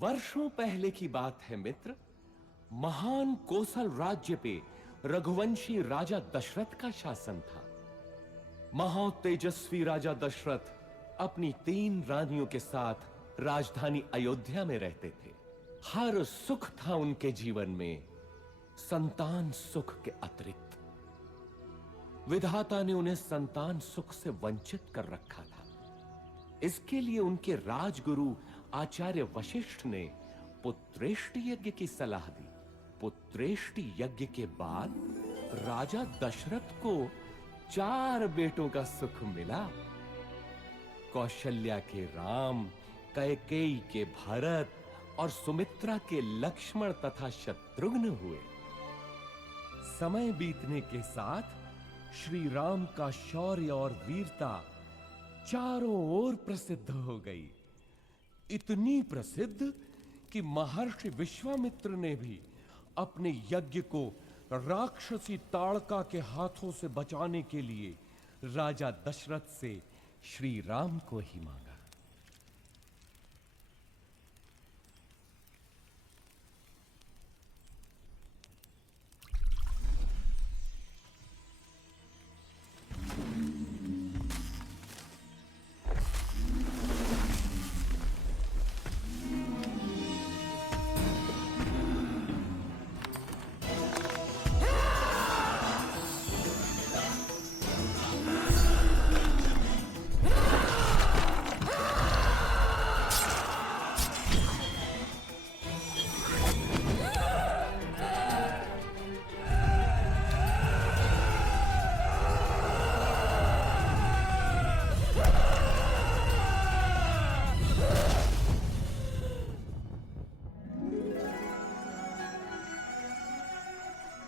वर्षों पहले की बात है मित्र। महान कोसल राज्य पे रघुवंशी राजा दशरथ का शासन था। महातेजस्वी राजा दशरथ अपनी 3 रानियों के साथ राजधानी अयोध्या में रहते थे। हर सुख था उनके जीवन में, संतान सुख के अतिरिक्त। विधाता ने उन्हें संतान सुख से वंचित कर रखा था। इसके लिए उनके राजगुरु आचार्य वशिष्ठ ने पुत्रेष्टि यज्ञ की सलाह दी। पुत्रेष्टि यज्ञ के बाद राजा दशरथ को 4 बेटों का सुख मिला। कौशल्या के राम, कैकेयी के भरत और सुमित्रा के लक्ष्मण तथा शत्रुघ्न हुए। समय बीतने के साथ श्री राम का शौर्य और वीरता चारों ओर प्रसिद्ध हो गई। इतनी प्रसिद्ध कि महर्षि विश्वामित्र ने भी अपने यज्ञ को राक्षसी ताड़का के हाथों से बचाने के लिए राजा दशरथ से श्री राम को ही मांगा।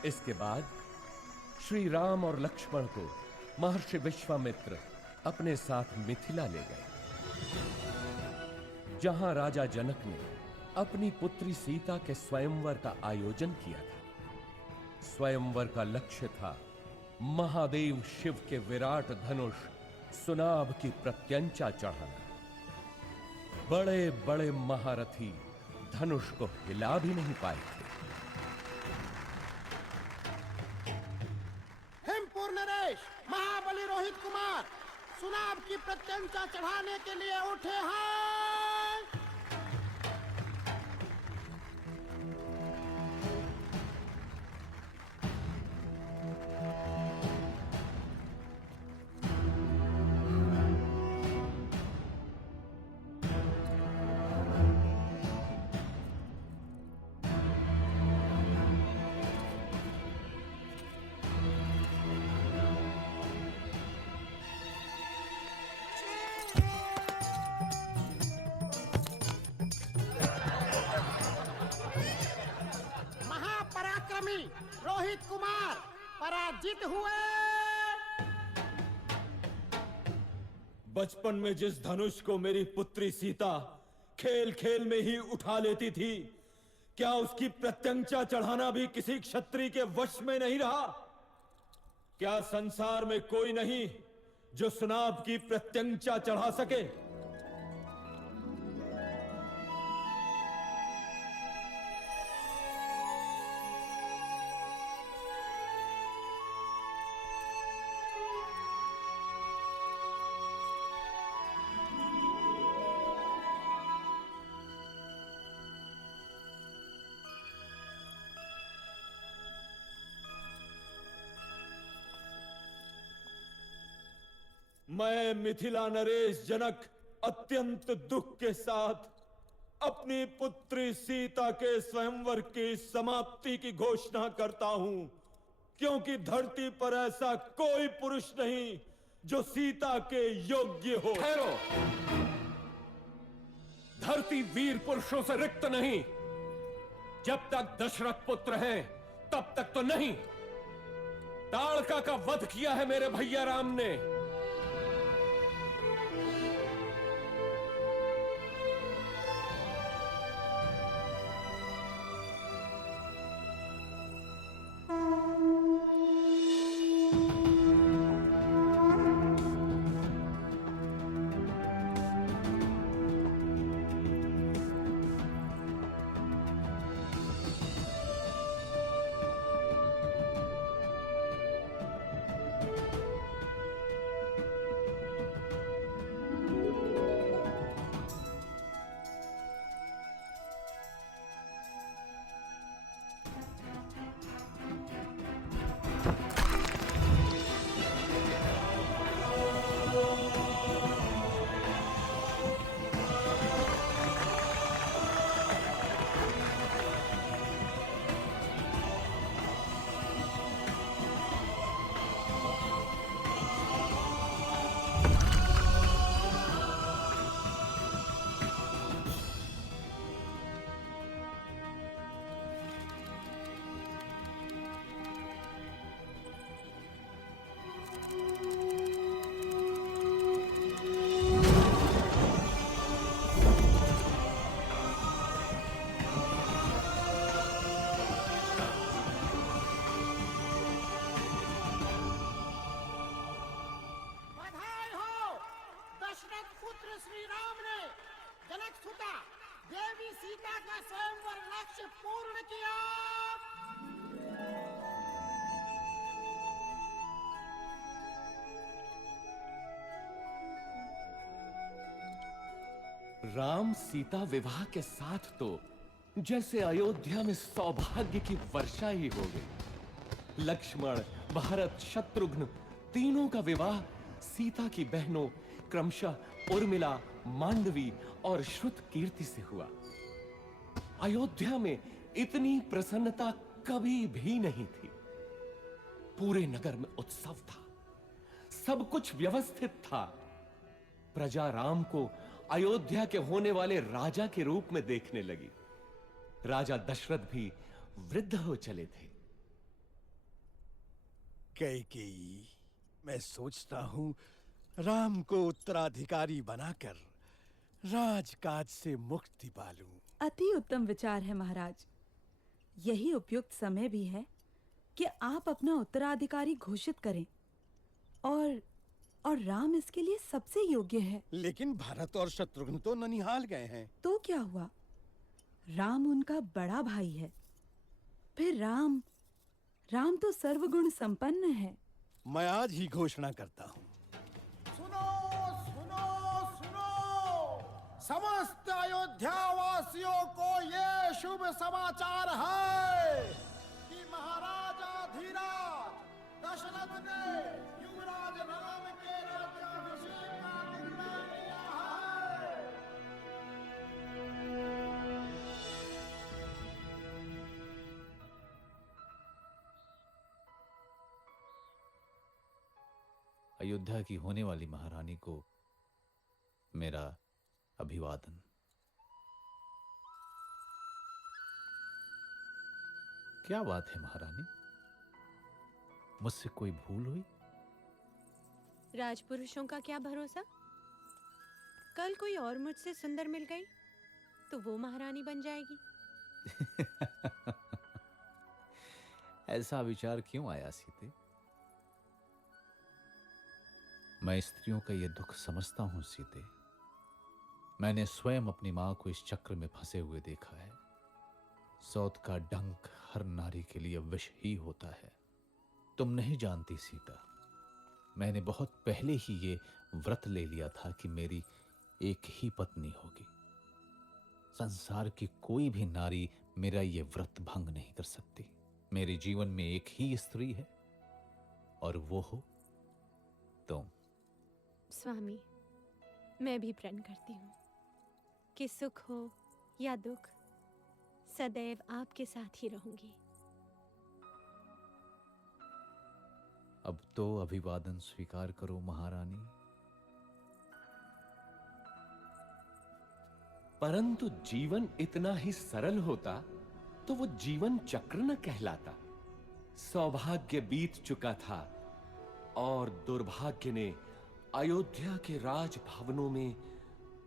इसके बाद श्री राम और लक्ष्मण को महर्षि विश्वामित्र अपने साथ मिथिला ले गए, जहां राजा जनक ने अपनी पुत्री सीता के स्वयंवर का आयोजन किया था। स्वयंवर का लक्ष्य था महादेव शिव के विराट धनुष सुनाभ की प्रत्यंचा चढ़ाना। बड़े बड़े महारथी धनुष को हिला भी नहीं पाए थे। नरेश, महाबली रोहित कुमार सुनाभ की प्रत्यंचा चढ़ाने के लिए उठे हैं। रोहित कुमार पराजित हुए। बचपन में जिस धनुष को मेरी पुत्री सीता खेल खेल में ही उठा लेती थी, क्या उसकी प्रत्यंचा चढ़ाना भी किसी क्षत्रिय के वश में नहीं रहा? क्या संसार में कोई नहीं जो सुनाभ की प्रत्यंचा चढ़ा सके? मैं मिथिला नरेश जनक अत्यंत दुख के साथ अपनी पुत्री सीता के स्वयंवर की समाप्ति की घोषणा करता हूं, क्योंकि धरती पर ऐसा कोई पुरुष नहीं जो सीता के योग्य हो। ठहरो, धरती वीर पुरुषों से रिक्त नहीं। जब तक दशरथ पुत्र हैं, तब तक तो नहीं। ताड़का का वध किया है मेरे भैया राम ने। पूर्ण किया। राम सीता विवाह के साथ तो जैसे अयोध्या में सौभाग्य की वर्षा ही हो गई। लक्ष्मण, भरत, शत्रुघ्न तीनों का विवाह सीता की बहनों क्रमशः उर्मिला, मांडवी और श्रुतकीर्ति से हुआ। अयोध्या में इतनी प्रसन्नता कभी भी नहीं थी। पूरे नगर में उत्सव था, सब कुछ व्यवस्थित था। प्रजा राम को अयोध्या के होने वाले राजा के रूप में देखने लगी। राजा दशरथ भी वृद्ध हो चले थे। कैकेयी, मैं सोचता हूं राम को उत्तराधिकारी बनाकर राजकाज से मुक्ति पालूं। अति उत्तम विचार है महाराज। यही उपयुक्त समय भी है कि आप अपना उत्तराधिकारी घोषित करें और राम इसके लिए सबसे योग्य है। लेकिन भरत और शत्रुघ्न तो ननिहाल गए हैं। तो क्या हुआ? राम उनका बड़ा भाई है। फिर राम तो सर्वगुण संपन्न है। मैं आज ही घोषणा करता हूं। सुनो सुनो सुनो, समस्त अयोध्या वासियों को ये शुभ समाचार है कि महाराजा धीराज दशरथ ने युवराज राम के राज्याभिषेक का निर्णय लिया है। अयोध्या की होने वाली महारानी को मेरा अभिवादन। क्या बात है महारानी, मुझसे कोई भूल हुई? राजपुरुषों का क्या भरोसा? कल कोई और मुझसे सुंदर मिल गई तो वो महारानी बन जाएगी। ऐसा विचार क्यों आया सीते? मैं स्त्रियों का यह दुख समझता हूं सीते। मैंने स्वयं अपनी मां को इस चक्र में फंसे हुए देखा है। सौत का डंक हर नारी के लिए विष ही होता है। तुम नहीं जानती सीता, मैंने बहुत पहले ही ये व्रत ले लिया था कि मेरी एक ही पत्नी होगी। संसार की कोई भी नारी मेरा ये व्रत भंग नहीं कर सकती। मेरे जीवन में एक ही स्त्री है और वो हो तुम। स्वामी, मैं भी प्रण करती हूँ कि सुख हो या दुख सदैव आपके साथ ही रहूंगी। अब तो अभिवादन स्वीकार करो महारानी। परंतु जीवन इतना ही सरल होता तो वो जीवन चक्र न कहलाता। सौभाग्य बीत चुका था और दुर्भाग्य ने अयोध्या के राजभवनों में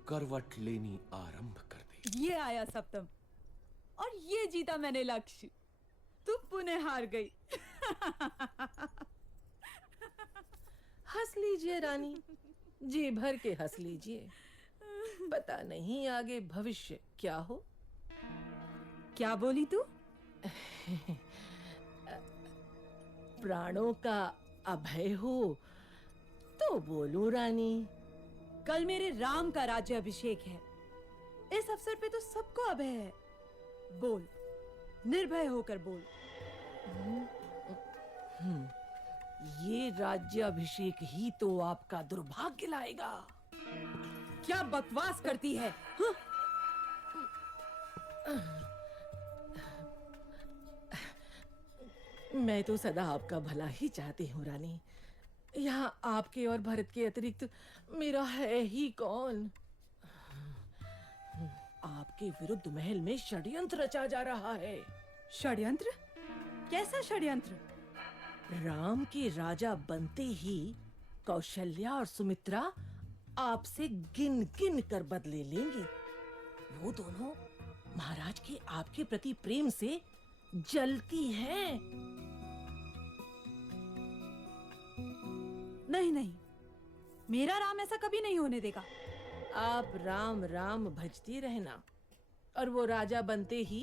करवट लेनी आरंभ कर दी। ये आया सप्तम और ये जीता मैंने लक्ष्य। तू पुनः हार गई। हंस लीजिए रानी, जी भर के हंस लीजिए। पता नहीं आगे भविष्य क्या हो। क्या बोली तू? प्राणों का अभय हो तो बोलूं रानी। कल मेरे राम का राज्य अभिषेक है। इस अवसर पे तो सबको अभय है। बोल, निर्भय होकर बोल। ये राज्य अभिषेक ही तो आपका दुर्भाग्य लाएगा। क्या बकवास करती है? हाँ? मैं तो सदा आपका भला ही चाहती हूँ रानी। यहाँ आपके और भरत के अतिरिक्त मेरा है ही कौन। आपके विरुद्ध महल में षड्यंत्र रचा जा रहा है। षड्यंत्र? कैसा षड्यंत्र? राम के राजा बनते ही कौशल्या और सुमित्रा आपसे गिन गिन कर बदले लेंगी। वो दोनों महाराज के आपके प्रति प्रेम से जलती हैं। नहीं नहीं, मेरा राम ऐसा कभी नहीं होने देगा। आप राम राम भजती रहना और वो राजा बनते ही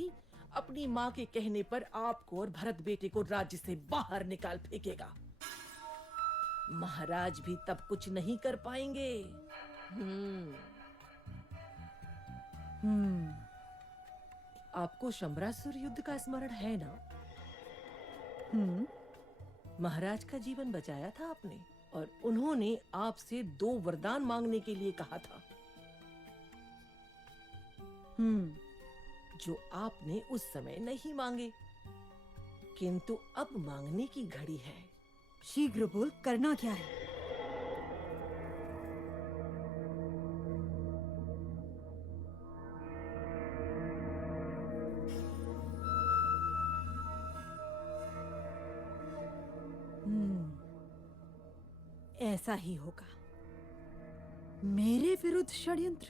अपनी माँ के कहने पर आपको और भरत बेटे को राज्य से बाहर निकाल फेंकेगा। महाराज भी तब कुछ नहीं कर पाएंगे। आपको शंबरासुर युद्ध का स्मरण है ना? महाराज का जीवन बचाया था आपने, और उन्होंने आपसे 2 वरदान मांगने के लिए कहा था, जो आपने उस समय नहीं मांगे, किंतु अब मांगने की घड़ी है। शीघ्र बोल, करना क्या है? ऐसा ही होगा। मेरे विरुद्ध षड्यंत्र?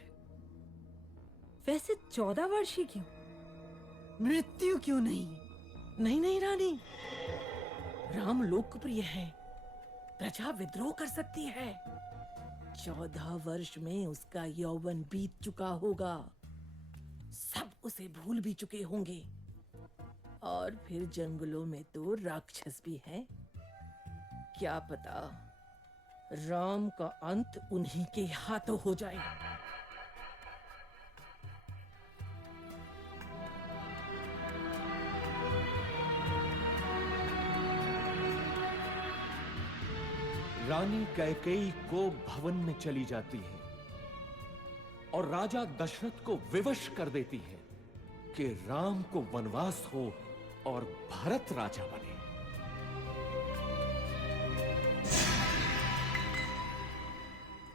वैसे 14 वर्ष ही क्यों? मृत्यु क्यों नहीं? नहीं नहीं रानी, राम लोकप्रिय है, प्रजा विद्रोह कर सकती है। 14 वर्ष में उसका यौवन बीत चुका होगा, सब उसे भूल भी चुके होंगे, और फिर जंगलों में तो राक्षस भी हैं। क्या पता राम का अंत उन्हीं के हाथों हो जाए। रानी कैकेयी को भवन में चली जाती है और राजा दशरथ को विवश कर देती है कि राम को वनवास हो और भरत राजा बने।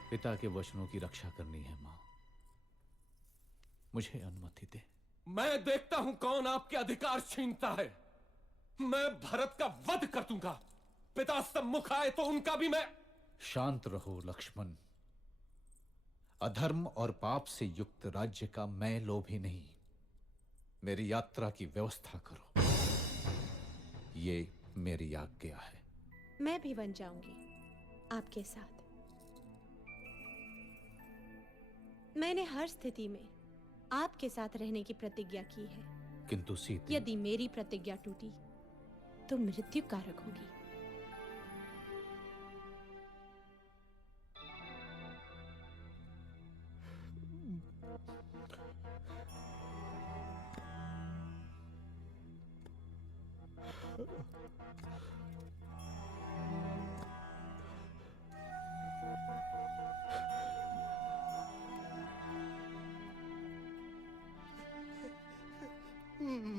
पिता के वचनों की रक्षा करनी है मां, मुझे अनुमति दे। मैं देखता हूं कौन आपके अधिकार छीनता है। मैं भरत का वध कर दूंगा। पिता सम्मुख आए तो उनका भी मैं। शांत रहो लक्ष्मण। अधर्म और पाप से युक्त राज्य का मैं लोभी नहीं। मेरी यात्रा की व्यवस्था करो, ये मेरी आज्ञा है। मैं भी बन जाऊंगी आपके साथ। मैंने हर स्थिति में आपके साथ रहने की प्रतिज्ञा की है, किंतु सीता, यदि मेरी प्रतिज्ञा टूटी तो मृत्यु कारक होगी।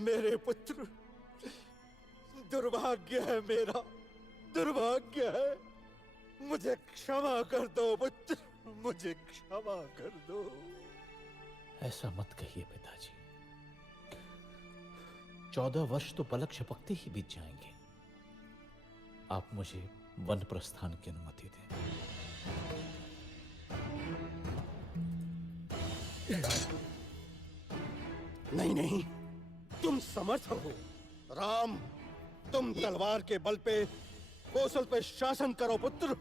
मेरे पुत्र, दुर्भाग्य है मेरा, दुर्भाग्य है। मुझे क्षमा कर दो पुत्र, मुझे क्षमा कर दो। ऐसा मत कहिए पिताजी। 14 वर्ष तो पलक झपकते ही बीत जाएंगे। आप मुझे वन प्रस्थान की अनुमति दें। नहीं नहीं, तुम समर्थ हो। राम, तुम तलवार के बल पे कौशल पे शासन करो पुत्र।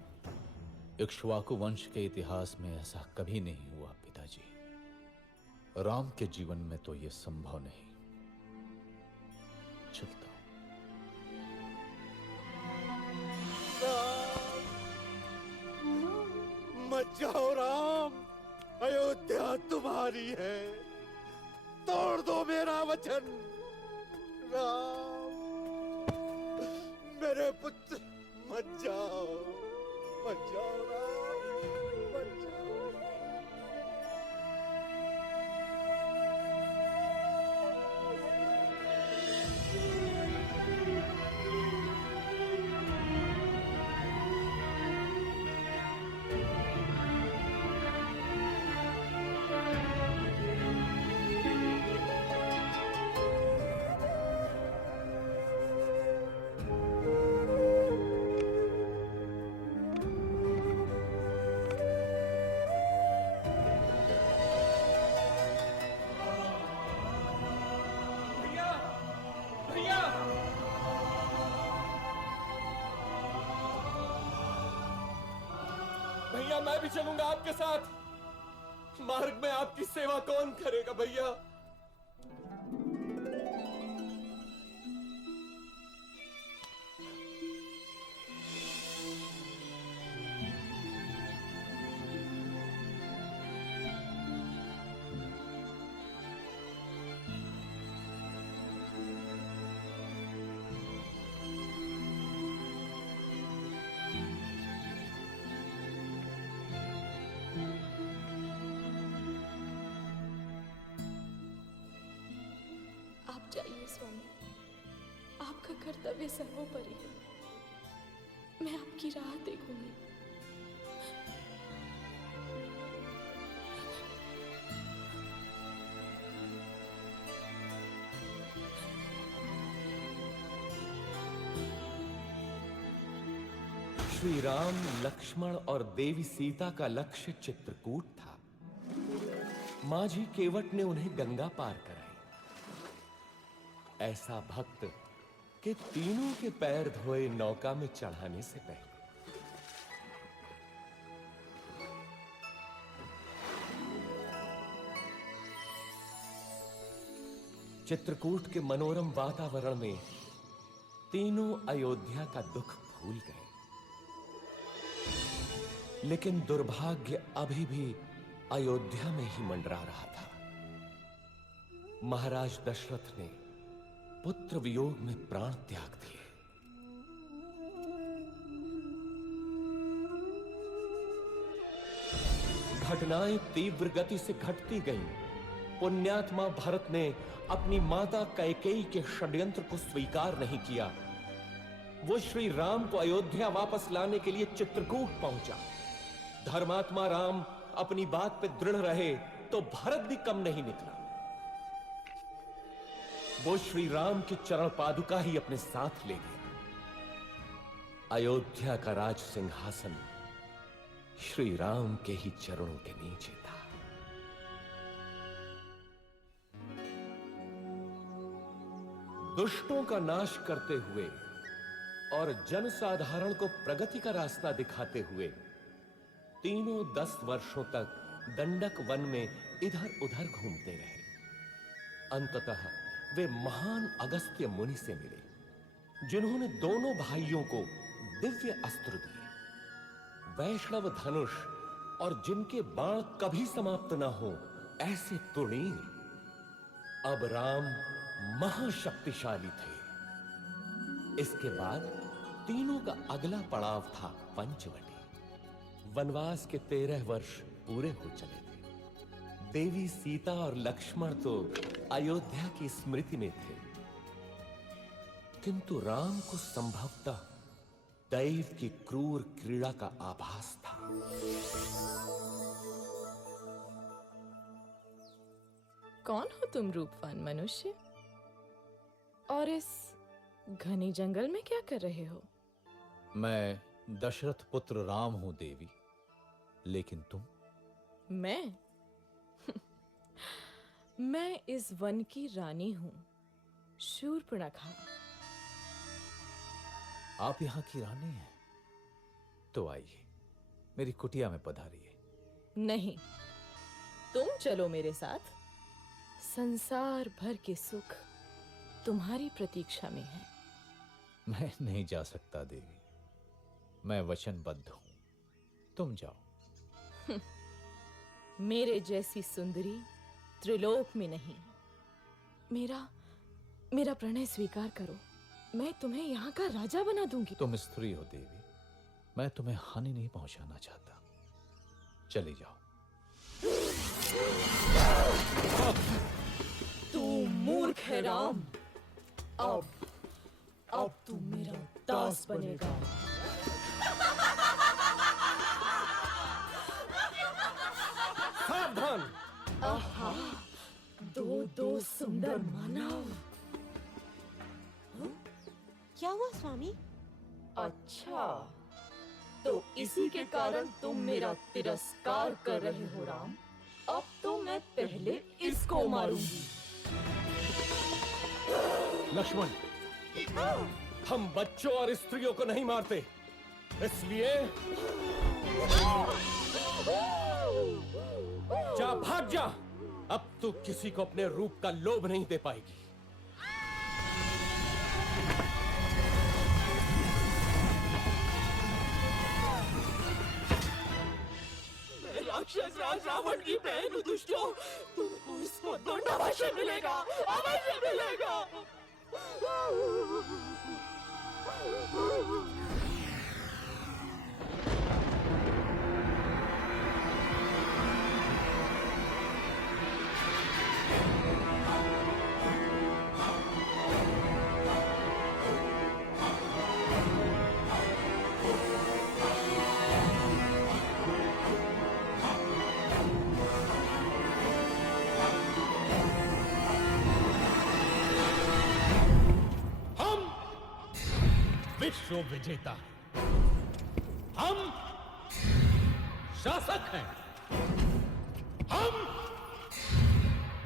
इक्ष्वाकु वंश के इतिहास में ऐसा कभी नहीं हुआ पिताजी। राम के जीवन में तो यह संभव नहीं। चलता हूं। मत जाओ राम, अयोध्या तुम्हारी है। तोड़ दो मेरा वचन। राम, मेरे पुत्र, मत जाओ, मत जाओ राम, मत जाओ। भैया, मैं भी चलूंगा आपके साथ। मार्ग में आपकी सेवा कौन करेगा भैया? कर्तव्य सर्वोपरि है। मैं आपकी राह देखूंगी। श्री राम, लक्ष्मण और देवी सीता का लक्ष्य चित्रकूट था। माझी केवट ने उन्हें गंगा पार कराई। ऐसा भक्त कि तीनों के पैर धोए नौका में चढ़ाने से पहले। चित्रकूट के मनोरम वातावरण में तीनों अयोध्या का दुख भूल गए। लेकिन दुर्भाग्य अभी भी अयोध्या में ही मंडरा रहा था। महाराज दशरथ ने पुत्र वियोग में प्राण त्याग दिए। घटनाएं तीव्र गति से घटती गईं। पुण्यात्मा भरत ने अपनी माता कैकेयी के षड्यंत्र को स्वीकार नहीं किया। वो श्री राम को अयोध्या वापस लाने के लिए चित्रकूट पहुंचा। धर्मात्मा राम अपनी बात पे दृढ़ रहे तो भरत भी कम नहीं निकला। वो श्री राम की चरण पादुका ही अपने साथ ले गया। अयोध्या का राज सिंहासन श्री राम के ही चरणों के नीचे था। दुष्टों का नाश करते हुए और जनसाधारण को प्रगति का रास्ता दिखाते हुए तीनों 10 वर्षों तक दंडक वन में इधर उधर घूमते रहे। अंततः वे महान अगस्त्य मुनि से मिले, जिन्होंने दोनों भाइयों को दिव्य अस्त्र दिए, वैष्णव धनुष, और जिनके बाण कभी समाप्त न हो ऐसे तुणीर। अब राम महाशक्तिशाली थे। इसके बाद तीनों का अगला पड़ाव था पंचवटी। वनवास के 13 वर्ष पूरे हो चले थे। देवी सीता और लक्ष्मण तो अयोध्या की स्मृति में थे, किंतु राम को संभवतः दैव की क्रूर क्रीड़ा का आभास था। कौन हो तुम रूपवान मनुष्य? और इस घने जंगल में क्या कर रहे हो? मैं दशरथ पुत्र राम हूं देवी, लेकिन तुम? मैं मैं इस वन की रानी हूं, शूर्पणखा। आप यहां की रानी हैं? तो आइए, मेरी कुटिया में पधारिए। नहीं, तुम चलो मेरे साथ। संसार भर के सुख तुम्हारी प्रतीक्षा में है। मैं नहीं जा सकता देवी, मैं वचनबद्ध हूं। तुम जाओ। मेरे जैसी सुंदरी त्रिलोक में नहीं। मेरा प्रणय स्वीकार करो। मैं तुम्हें यहाँ का राजा बना दूंगी। तुम स्त्री हो देवी, मैं तुम्हें हानि नहीं पहुंचाना चाहता। चले जाओ। तू मूर्ख है राम। अब तू मेरा दास बनेगा। सावधान! आहा, दो सुंदर मानव। क्या हुआ स्वामी? अच्छा, तो इसी के कारण तुम मेरा तिरस्कार कर रहे हो राम। अब तो मैं पहले इसको मारूंगी। लक्ष्मण, हम बच्चों और स्त्रियों को नहीं मारते, इसलिए जा, भाग जा। अब तू किसी को अपने रूप का लोभ नहीं दे पाएगी। राक्षस राज रावण की बहन दुष्टों, तुमको इसको दंड अवश्य मिलेगा, अवश्य मिलेगा। विश्व विजेता है, हम शासक हैं, हम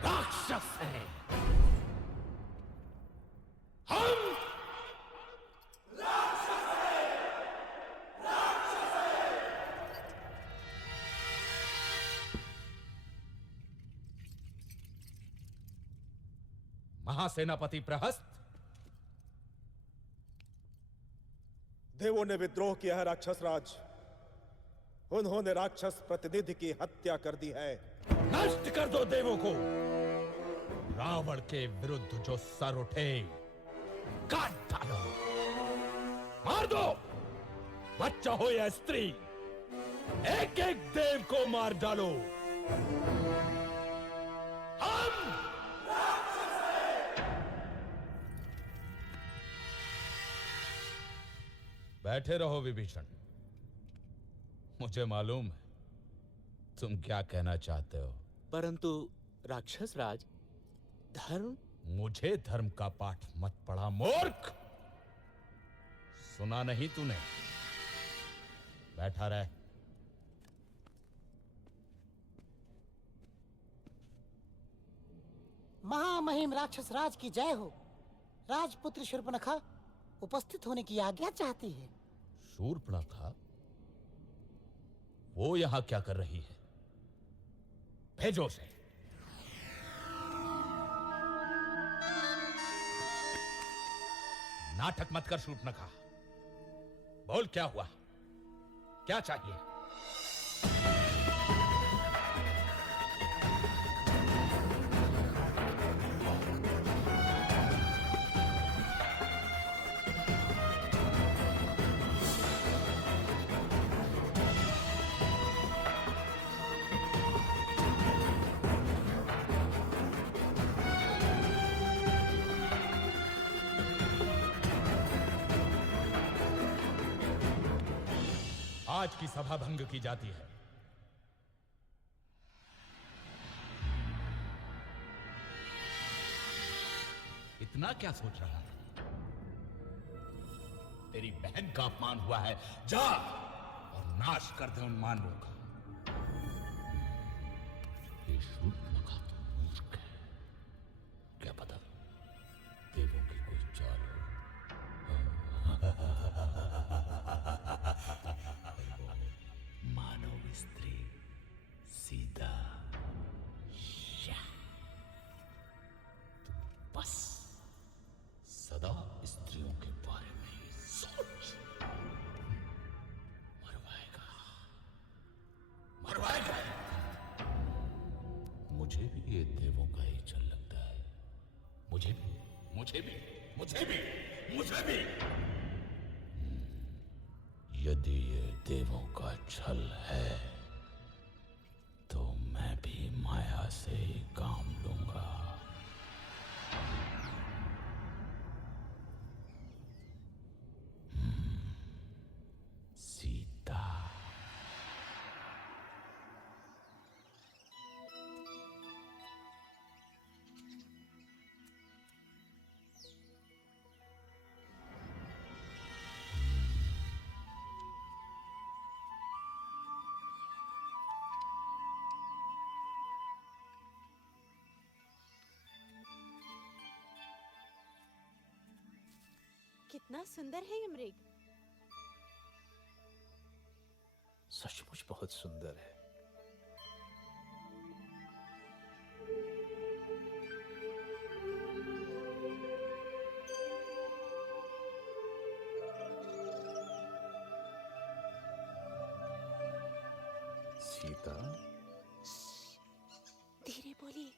राक्षस हैं, हम महासेनापति प्रहस्त, देवों ने विद्रोह किया है राक्षस राज। उन्होंने राक्षस प्रतिनिधि की हत्या कर दी है। नष्ट कर दो देवों को। रावण के विरुद्ध जो सर उठे काट डालो, मार दो, बच्चा हो या स्त्री, एक एक देव को मार डालो। हम बैठे रहो विभीषण, मुझे मालूम है तुम क्या कहना चाहते हो, परंतु राक्षस राज, धर्म। मुझे धर्म का पाठ मत पढ़ा मूर्ख। सुना नहीं तूने? बैठा रह। महामहिम राक्षस राज की जय हो। राजपुत्री शूर्पणखा उपस्थित होने की आज्ञा चाहती है। शूर्पणखा? वो यहां क्या कर रही है? भेजो उसे। नाटक मत कर शूर्पणखा, बोल क्या हुआ, क्या चाहिए? आज की सभा भंग की जाती है। इतना क्या सोच रहा है? तेरी बहन का अपमान हुआ है, जा और नाश कर दे उन मानवों का। ये शूर्पणखा तो मूर्ख है, क्या पता देवों की कोई चाल हो। मानव स्त्री सीता, तू बस सदा स्त्रियों के बारे में ही सोच। मरवाएगा, मरवाएगा। मुझे भी ये देवों का ही चल लगता है। मुझे भी, मुझे भी, मुझे भी, मुझे भी। यदि ये देवों का छल है तो मैं भी माया से ही काम लूंगा। सीता। कितना सुंदर है ये मृग। सचमुच बहुत सुंदर है। सीता, धीरे बोलिए,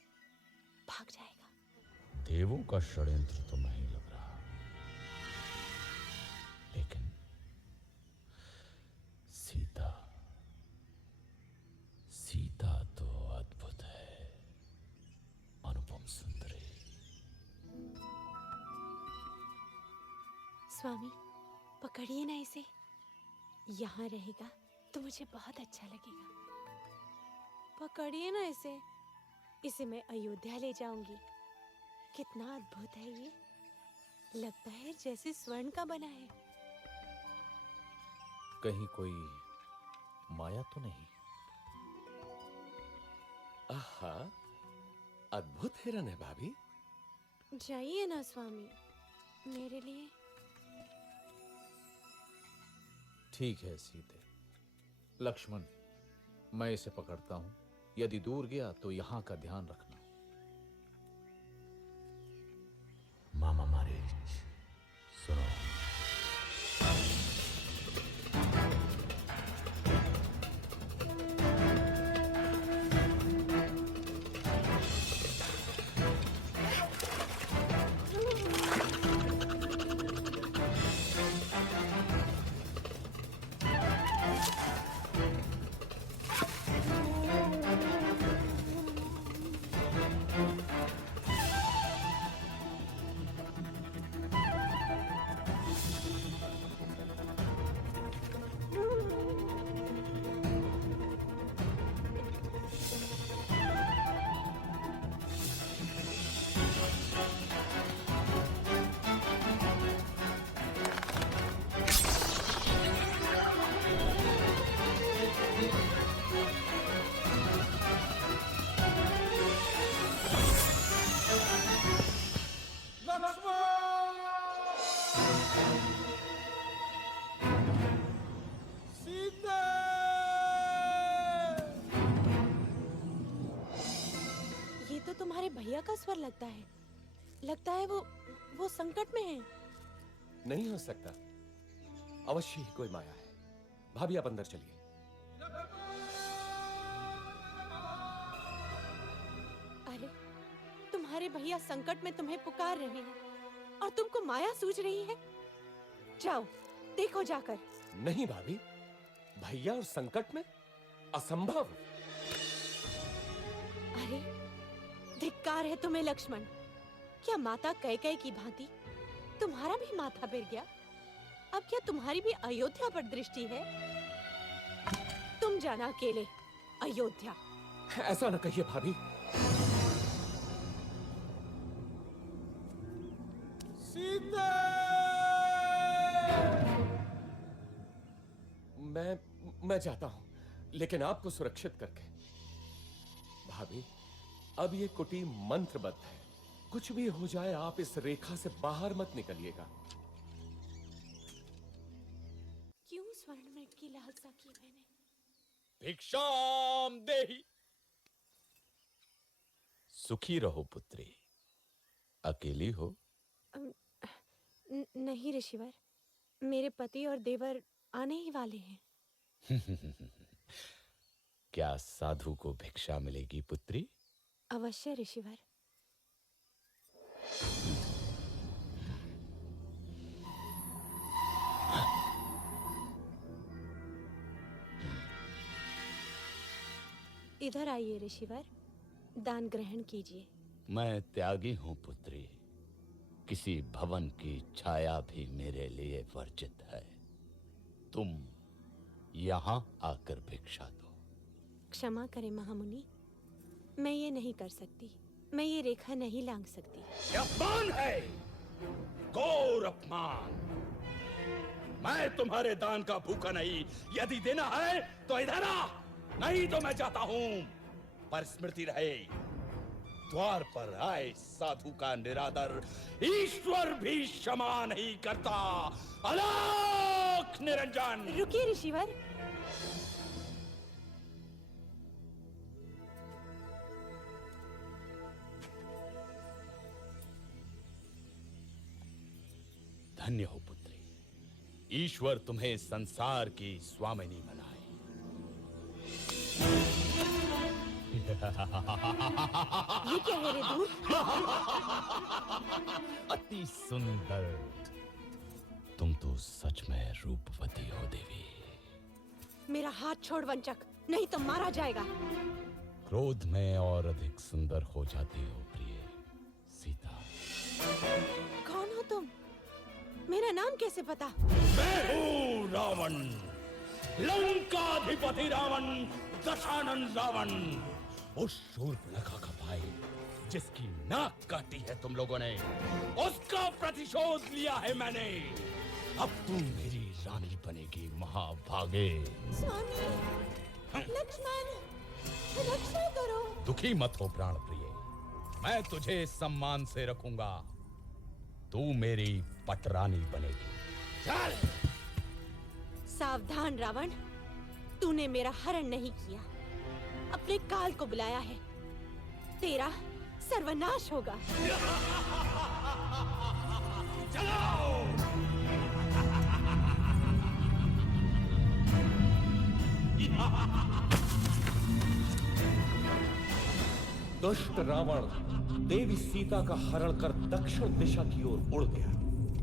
भाग जाएगा। देवों का षड्यंत्र तो नहीं लग रहा, लेकिन सीता, सीता तो अद्भुत है, अनुपम सुंदरी। स्वामी, पकड़िए ना इसे। यहाँ रहेगा तो मुझे बहुत अच्छा लगेगा। पकड़िए ना इसे, इसे मैं अयोध्या ले जाऊंगी। कितना अद्भुत है ये, लगता है जैसे स्वर्ण का बना है। कहीं कोई माया तो नहीं? आहा, अद्भुत हिरन है भाभी। जाइए ना स्वामी, मेरे लिए। ठीक है सीते। लक्ष्मण, मैं इसे पकड़ता हूं। यदि दूर गया तो यहां का ध्यान रखना। मामा मारीच, सुनो। ये तो तुम्हारे भैया का स्वर लगता है। लगता है वो संकट में है। नहीं हो सकता, अवश्य ही कोई माया है। भाभी आप अंदर चलिए। अरे, तुम्हारे भैया संकट में तुम्हें पुकार रहे हैं और तुमको माया सूझ रही है। जाओ, देखो जाकर। नहीं भाभी, भैया और संकट में असंभव। अरे, धिक्कार है तुम्हें लक्ष्मण। क्या माता कैकेयी की भांति तुम्हारा भी माथा गिर गया? अब क्या तुम्हारी भी अयोध्या पर दृष्टि है? तुम जाना अकेले अयोध्या। ऐसा न कहिए भाभी। सीता! मैं जाता हूं, लेकिन आपको सुरक्षित करके। भाभी, अब ये कुटी मंत्रबद्ध है। कुछ भी हो जाए, आप इस रेखा से बाहर मत निकलिएगा। क्यों स्वर्ण मृग की लालसा की मैंने? भिक्षाम देहि। सुखी रहो पुत्री। अकेली हो? नहीं ऋषिवर, मेरे पति और देवर आने ही वाले हैं। क्या साधु को भिक्षा मिलेगी पुत्री? अवश्य ऋषिवर। इधर आइए ऋषिवर, दान ग्रहण कीजिए। मैं त्यागी हूं पुत्री। किसी भवन की छाया भी मेरे लिए वर्जित है। तुम यहां आकर भिक्षा दो। क्षमा करें महामुनि, मैं ये नहीं कर सकती। मैं ये रेखा नहीं लांघ सकती। ये अपमान है, घोर अपमान। मैं तुम्हारे दान का भूखा नहीं। यदि देना है तो इधर आ, नहीं तो मैं जाता हूं। पर स्मृति रहे, द्वार पर आए साधु का निरादर ईश्वर भी क्षमा नहीं करता। अलौक निरंजन। रुकिए ऋषिवर। धन्य हो पुत्री, ईश्वर तुम्हें संसार की स्वामिनी बनाए। ये क्या है रे दूर? अति सुंदर। तुम तो सच में रूपवती हो देवी। मेरा हाथ छोड़ वंचक, नहीं तो मारा जाएगा। क्रोध में और अधिक सुंदर हो जाती हो प्रिय सीता। कौन हो तुम? मेरा नाम कैसे पता? मैं हूँ रावण, लंकाधिपति रावण, दशानन रावण। उस शूर्पणखा का भाई जिसकी नाक काटी है तुम लोगों ने, उसका प्रतिशोध लिया है मैंने। अब तू मेरी रानी बनेगी महाभागे। स्वामी, लक्ष्मण, रक्षा करो। दुखी मत हो प्राण प्रिय, मैं तुझे सम्मान से रखूंगा। तू मेरी पटरानी बनेगी। चल। सावधान रावण, तूने मेरा हरण नहीं किया, अपने काल को बुलाया है। तेरा सर्वनाश होगा। दुष्ट रावण देवी सीता का हरण कर दक्षिण दिशा की ओर उड़ गया,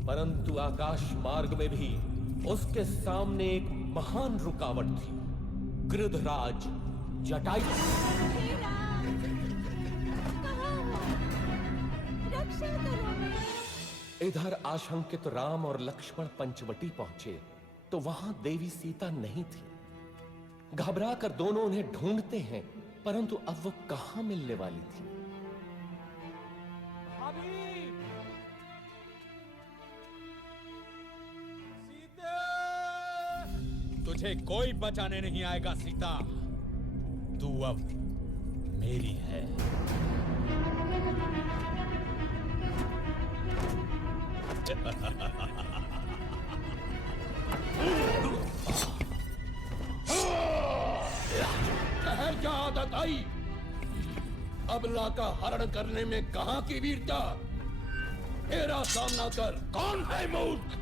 परंतु आकाश मार्ग में भी उसके सामने एक महान रुकावट थी, गृधराज जटायु। रक्षा करो। इधर आशंकित राम और लक्ष्मण पंचवटी पहुंचे तो वहां देवी सीता नहीं थी। घबरा कर दोनों उन्हें ढूंढते हैं, परंतु अब वो कहां मिलने वाली थी। तुझे कोई बचाने नहीं आएगा सीता, तू अब मेरी है। ठहर जा आदत आई। अबला का हरण करने में कहां की वीरता? मेरा सामना कर। कौन है मूर्ख?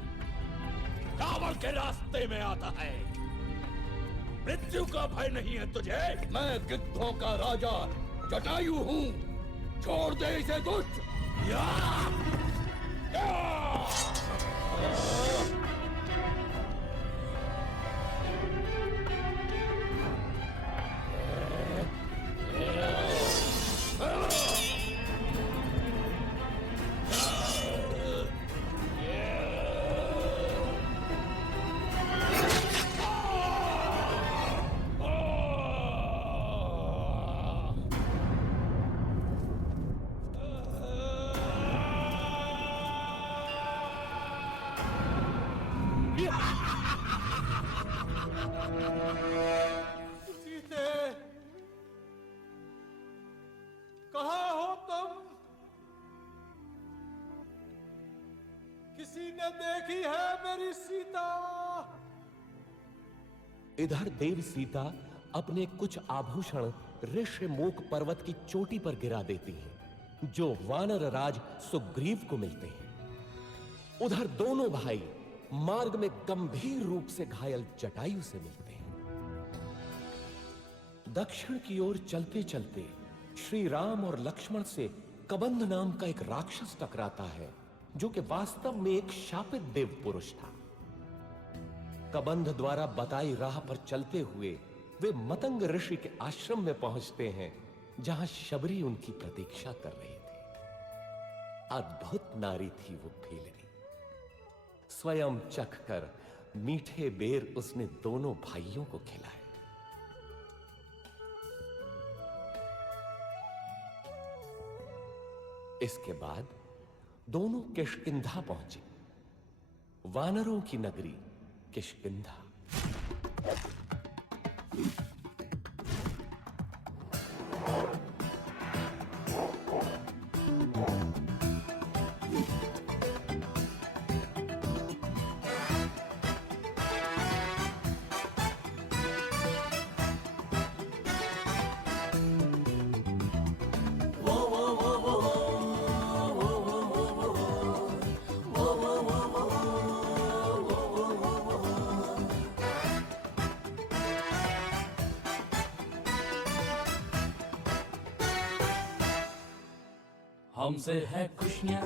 रावण के रास्ते में आता है। मृत्यु का भय नहीं है तुझे? मैं गिद्धों का राजा जटायु हूँ। छोड़ दे इसे दुष्ट। या! सीते, कहाँ हो तुम? किसी ने देखी है मेरी सीता? इधर देवी सीता अपने कुछ आभूषण ऋष्यमुख पर्वत की चोटी पर गिरा देती हैं, जो वानर राज सुग्रीव को मिलते हैं। उधर दोनों भाई मार्ग में गंभीर रूप से घायल जटायु से मिलते हैं। दक्षिण की ओर चलते चलते श्री राम और लक्ष्मण से कबंध नाम का एक राक्षस टकराता है, जो कि वास्तव में एक शापित देव पुरुष था। कबंध द्वारा बताई राह पर चलते हुए वे मतंग ऋषि के आश्रम में पहुंचते हैं, जहां शबरी उनकी प्रतीक्षा कर रही थी। अद्भुत नारी थी वो भीलनी। स्वयं चखकर मीठे बेर उसने दोनों भाइयों को खिलाए। इसके बाद दोनों किष्किंधा पहुंचे, वानरों की नगरी किष्किंधा। हमसे है खुशियाँ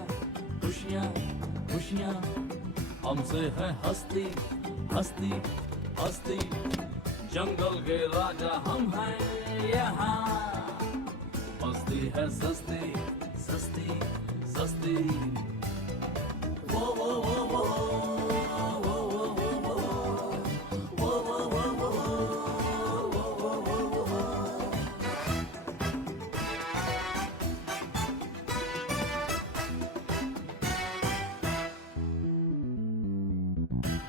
खुशियाँ खुशियाँ, हमसे है हस्ती हस्ती हस्ती। जंगल के राजा हम हैं यहाँ, मस्ती है सस्ती सस्ती सस्ती। वो वो वो वो वो वो वो वो वो वो वो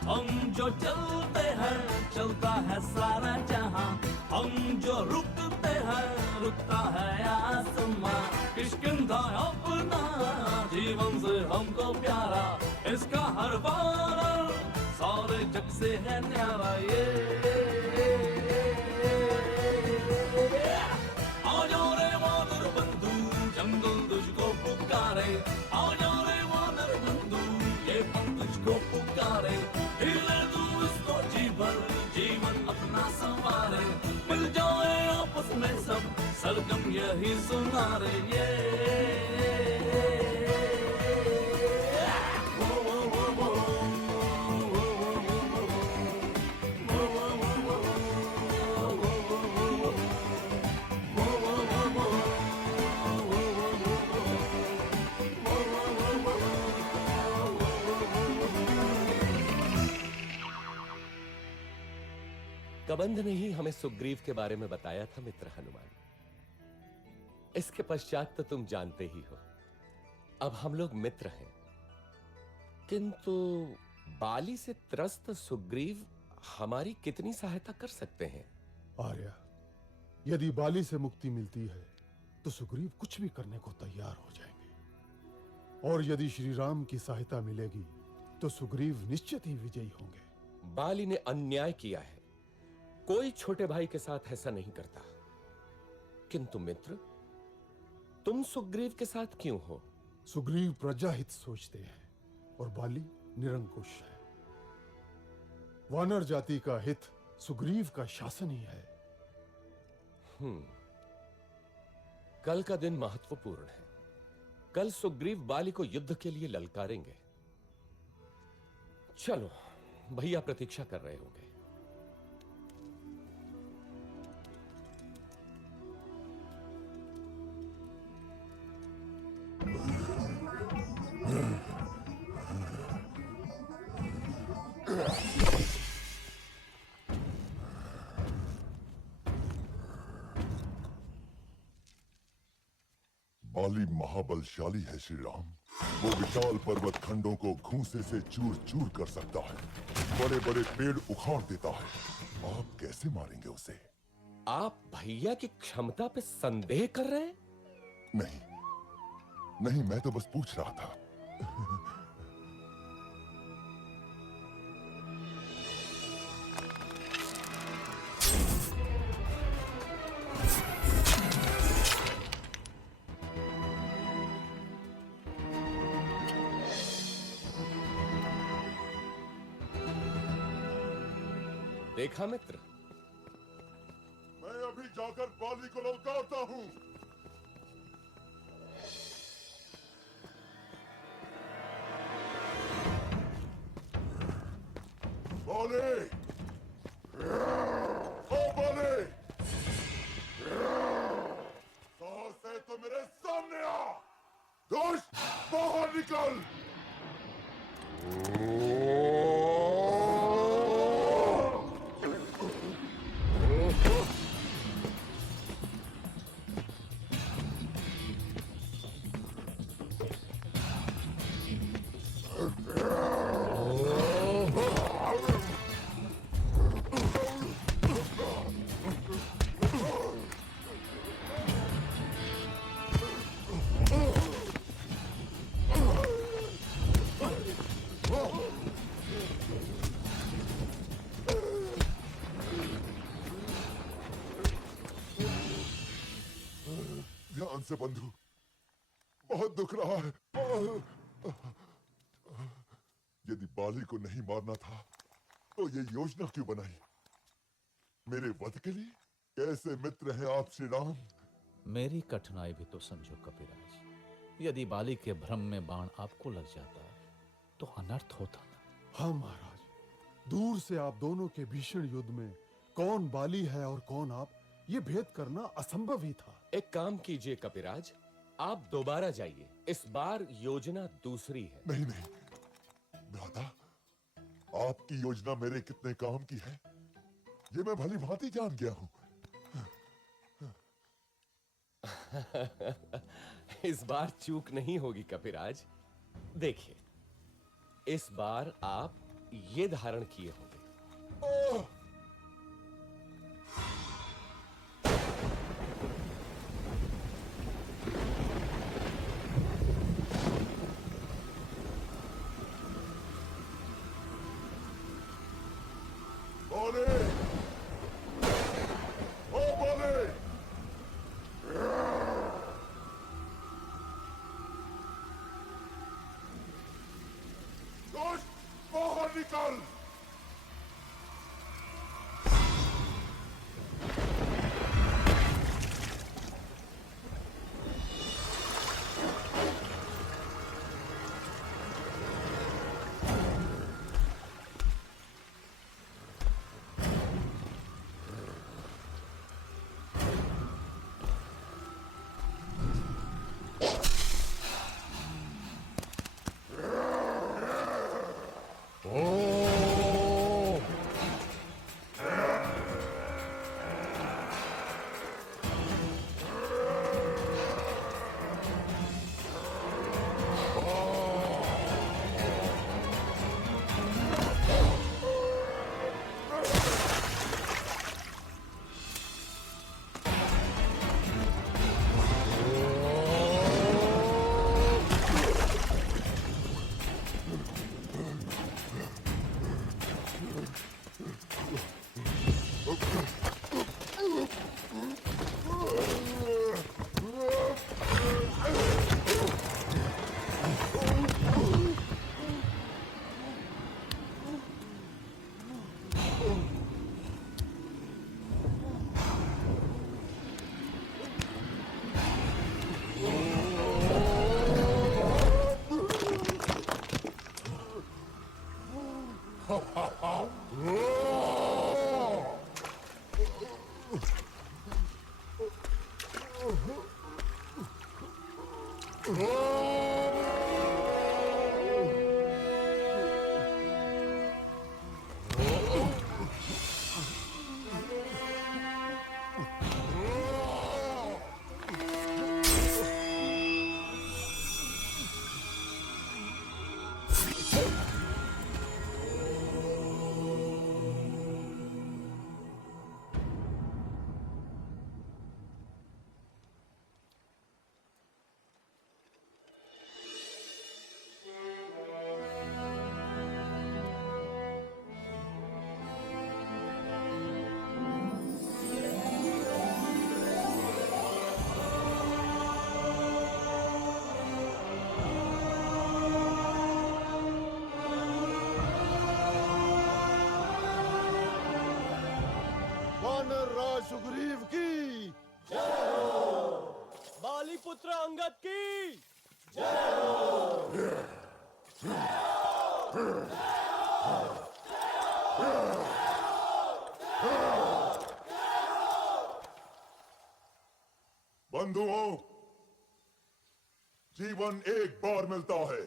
हम जो चलते हैं चलता है सारा जहां, हम जो रुकते हैं रुकता है आसमां। किष्किंधा अपना जीवन से हमको प्यारा, इसका हर बार सारे जग से है न्यारा। ये आ जाओ रे वानर बंधु जंगल तुझको पुकारे, आ जाओ रे वानर बंधु ये पंख तुझको पुकारे। हिले तू इसको जी भर जीवन अपना संवारे, मिल जाए आपस में सब सरगम यही सुना रे। ये कबंध ने ही हमें सुग्रीव के बारे में बताया था मित्र हनुमान। इसके पश्चात तो तुम जानते ही हो, अब हम लोग मित्र हैं। किंतु बाली से त्रस्त सुग्रीव हमारी कितनी सहायता कर सकते हैं? आर्या, यदि बाली से मुक्ति मिलती है तो सुग्रीव कुछ भी करने को तैयार हो जाएंगे, और यदि श्री राम की सहायता मिलेगी तो सुग्रीव निश्चित ही विजयी होंगे। बाली ने अन्याय किया है, कोई छोटे भाई के साथ ऐसा नहीं करता। किंतु मित्र, तुम सुग्रीव के साथ क्यों हो? सुग्रीव प्रजाहित सोचते हैं और बाली निरंकुश है। वानर जाति का हित सुग्रीव का शासन ही है। कल का दिन महत्वपूर्ण है। कल सुग्रीव बाली को युद्ध के लिए ललकारेंगे। चलो, भैया प्रतीक्षा कर रहे होंगे। बाली महाबलशाली है श्री राम। वो विशाल पर्वत खंडों को घूंसे से चूर चूर कर सकता है, बड़े बड़े पेड़ उखाड़ देता है। आप कैसे मारेंगे उसे? आप भैया की क्षमता पे संदेह कर रहे हैं? नहीं नहीं, मैं तो बस पूछ रहा था। देखा मित्र, मैं अभी जाकर बाली को ललकारता हूं। बाली, ओ बाली, साहस है तो मेरे सामने आ। दुष्ट, बाहर निकल। ध्यान से बंधु, बहुत दुख रहा है। यदि बाली को नहीं मारना था तो ये योजना क्यों बनाई? मेरे वध के लिए? कैसे मित्र हैं आप श्री राम? मेरी कठिनाई भी तो समझो कपिराज। यदि बाली के भ्रम में बाण आपको लग जाता तो अनर्थ होता ना। हाँ महाराज, दूर से आप दोनों के भीषण युद्ध में कौन बाली है और कौन आप, ये भेद करना असंभव ही था। एक काम कीजिए कपिराज, आप दोबारा जाइए। इस बार योजना दूसरी है। नहीं नहीं भ्राता, आपकी योजना मेरे कितने काम की है ये मैं भली भांति जान गया हूं। इस बार चूक नहीं होगी कपिराज। देखिए, इस बार आप ये धारण किए होंगे। बोले, ओ बोले, दुष्ट बाहर निकल। वानर राज सुग्रीव की जय हो। बाली पुत्र अंगद की जय हो। बंधुओं, जीवन एक बार मिलता है।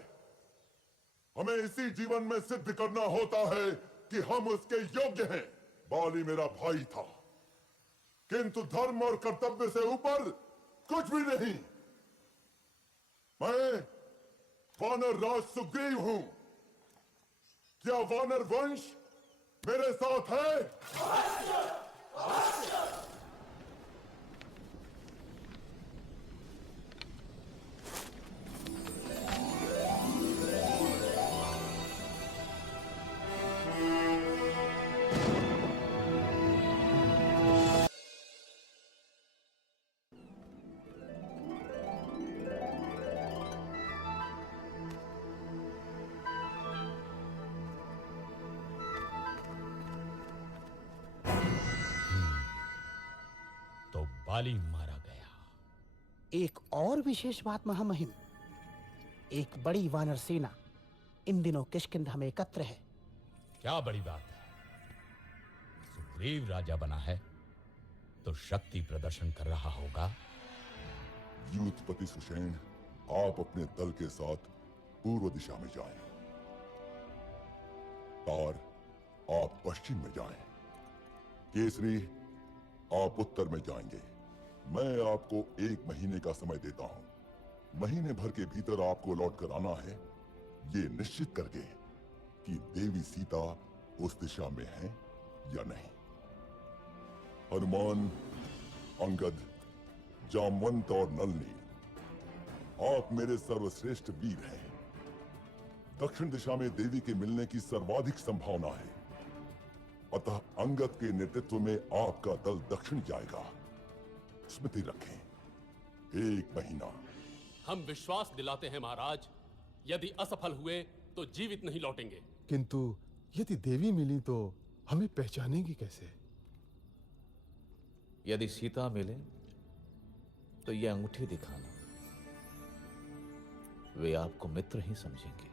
हमें इसी जीवन में सिद्ध करना होता है कि हम उसके योग्य हैं। बाली मेरा भाई था, किंतु धर्म और कर्तव्य से ऊपर कुछ भी नहीं। मैं वानर राज सुग्रीव हूं। क्या वानर वंश मेरे साथ है? बाली मारा गया। एक और विशेष बात महामहिम, एक बड़ी वानर सेना इन दिनों किष्किंधा में एकत्र है। क्या बड़ी बात है? सुग्रीव राजा बना है तो शक्ति प्रदर्शन कर रहा होगा। यूथपति सुषेण, आप अपने दल के साथ पूर्व दिशा में जाएं। तार, आप पश्चिम में जाएं। केसरी, आप उत्तर में जाएंगे। मैं आपको 1 महीने का समय देता हूं। महीने भर के भीतर आपको लौट कर आना है, ये निश्चित करके कि देवी सीता उस दिशा में है या नहीं। हनुमान, अंगद, जामवंत और नलनी, आप मेरे सर्वश्रेष्ठ वीर हैं। दक्षिण दिशा में देवी के मिलने की सर्वाधिक संभावना है, अतः अंगद के नेतृत्व में आपका दल दक्षिण जाएगा। स्मृति रखें, 1 महीना। हम विश्वास दिलाते हैं महाराज, यदि असफल हुए तो जीवित नहीं लौटेंगे। किंतु यदि देवी मिली तो हमें पहचानेंगी कैसे? यदि सीता मिले तो यह अंगूठी दिखाना, वे आपको मित्र ही समझेंगे।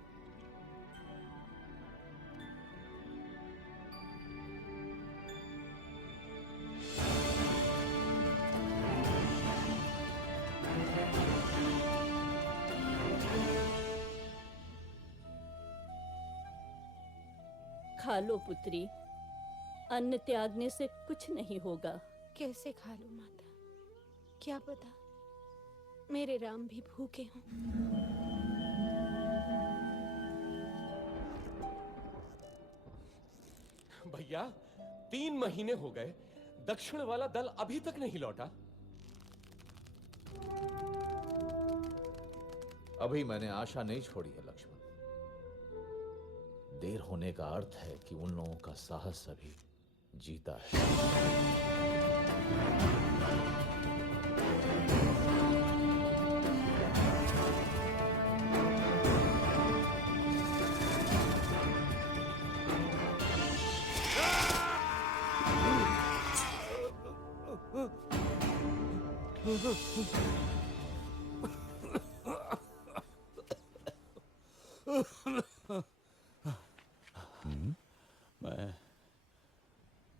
खा लो पुत्री, अन्न त्यागने से कुछ नहीं होगा। कैसे खा लूं माता? क्या पता मेरे राम भी भूखे हों। भैया, 3 महीने हो गए, दक्षिण वाला दल अभी तक नहीं लौटा। अभी मैंने आशा नहीं छोड़ी है लक्ष्मण। देर होने का अर्थ है कि उन लोगों का साहस अभी जीता है।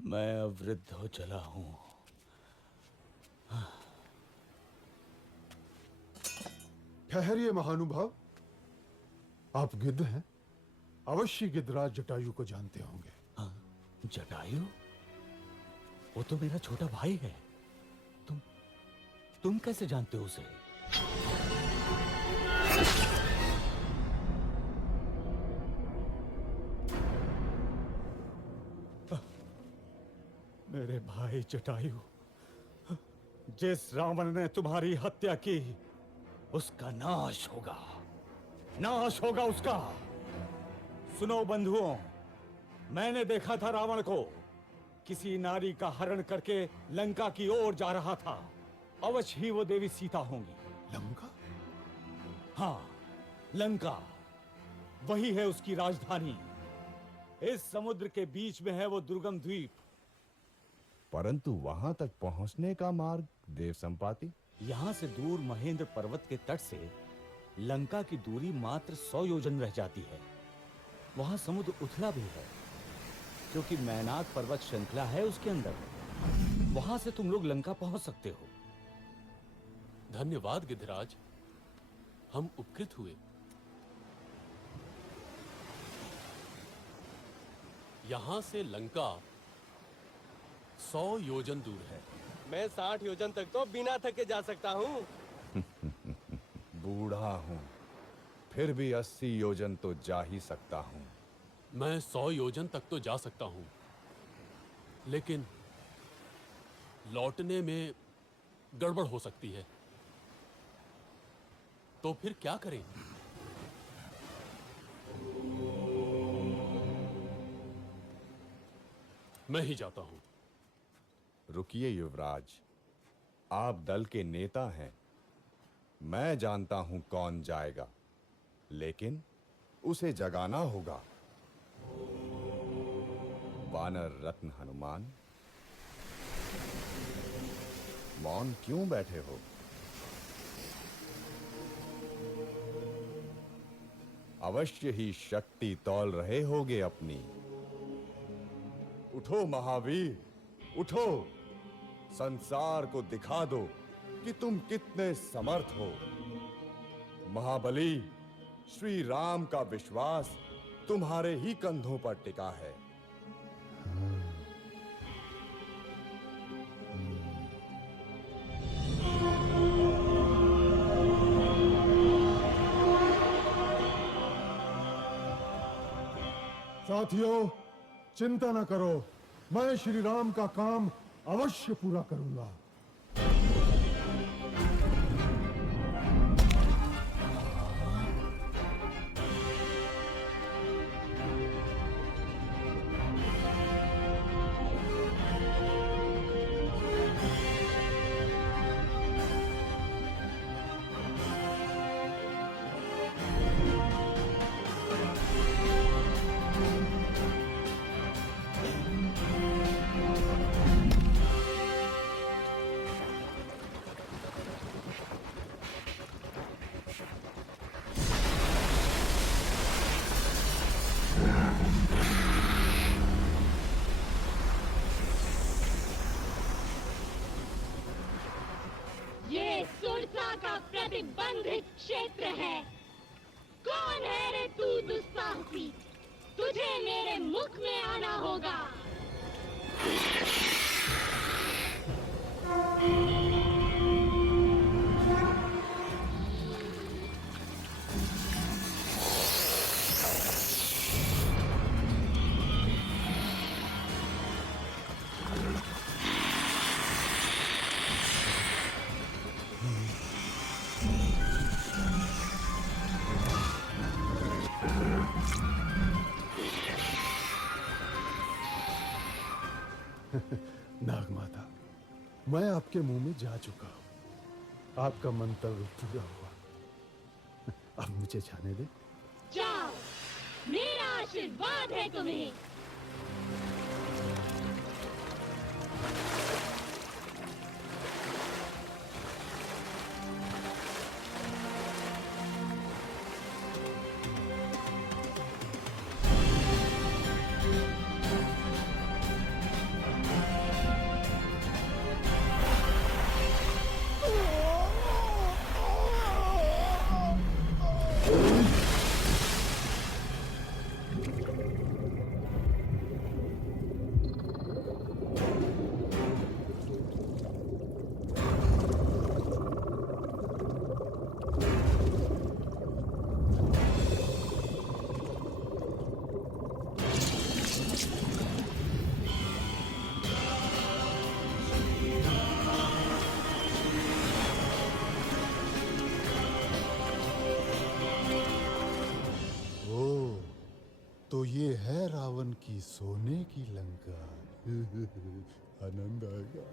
मैं अब वृद्ध हो चला हूं। ठहरिए महानुभाव, आप गिद्ध हैं, अवश्य गिद्धराज जटायु को जानते होंगे। जटायु? वो तो मेरा छोटा भाई है। तुम कैसे जानते हो उसे? मेरे भाई जटायु, जिस रावण ने तुम्हारी हत्या की, उसका नाश होगा, नाश होगा उसका। सुनो बंधुओं, मैंने देखा था रावण को किसी नारी का हरण करके लंका की ओर जा रहा था। अवश्य ही वो देवी सीता होंगी। लंका? हाँ, लंका, वही है उसकी राजधानी। इस समुद्र के बीच में है वो दुर्गम द्वीप। परंतु वहां तक पहुंचने का मार्ग देव संपाति? यहां से दूर महेंद्र पर्वत के तट से लंका की दूरी मात्र 100 योजन रह जाती है। वहां समुद्र उथला भी है, क्योंकि मैनाक पर्वत श्रृंखला है उसके अंदर। वहां से तुम लोग लंका पहुंच सकते हो। धन्यवाद गिद्धराज, हम उपकृत हुए। यहां से लंका 100 योजन दूर है। मैं 60 योजन तक तो बिना थके जा सकता हूँ। बूढ़ा हूं, फिर भी 80 योजन तो जा ही सकता हूं। मैं 100 योजन तक तो जा सकता हूं, लेकिन लौटने में गड़बड़ हो सकती है। तो फिर क्या करें? मैं ही जाता हूं। रुकिए युवराज, आप दल के नेता हैं। मैं जानता हूं कौन जाएगा, लेकिन उसे जगाना होगा। वानर रत्न हनुमान, मौन क्यों बैठे हो? अवश्य ही शक्ति तौल रहे होगे अपनी। उठो महावीर, उठो, संसार को दिखा दो कि तुम कितने समर्थ हो। महाबली, श्री राम का विश्वास तुम्हारे ही कंधों पर टिका है। साथियों, चिंता न करो, मैं श्री राम का काम अवश्य पूरा करूंगा। ये सुरसा का प्रतिबंधित क्षेत्र है। कौन है रे तू दुस्साहसी? तुझे मेरे मुख में आना होगा। नागमाता, मैं आपके मुंह में जा चुका हूं। आपका मंतव्य पूरा हुआ। अब मुझे जाने दे। जाओ, मेरा आशीर्वाद है तुम्हें। तो ये है रावण की सोने की लंका। आनंद आएगा।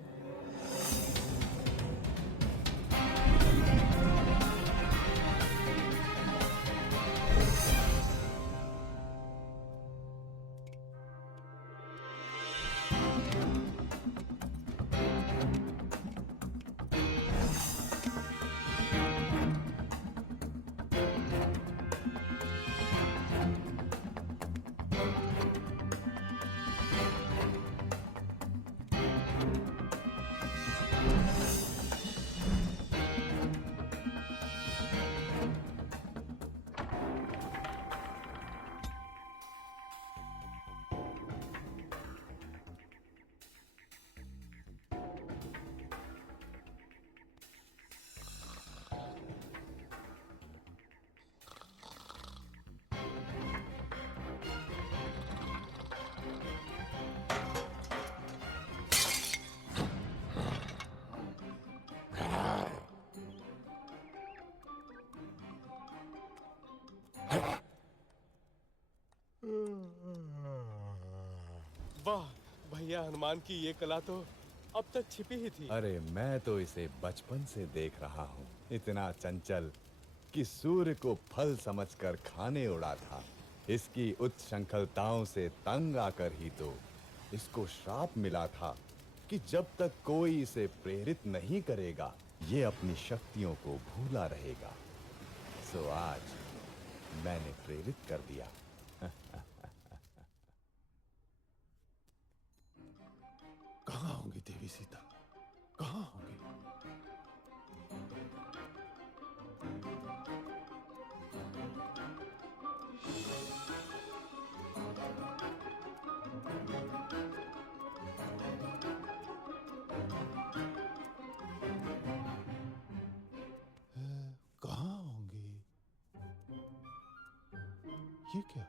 वाह भैया, हनुमान की ये कला तो अब तक छिपी ही थी। अरे मैं तो इसे बचपन से देख रहा हूँ। इतना चंचल कि सूर्य को फल समझकर खाने उड़ा था। इसकी उच्छृंखलताओं से तंग आकर ही तो इसको श्राप मिला था कि जब तक कोई इसे प्रेरित नहीं करेगा, ये अपनी शक्तियों को भूला रहेगा। सो आज मैंने प्रेरित कर दिया। कहाँ होंगी देवी सीता? कहाँ होंगी? कहाँ होंगी? ये क्या?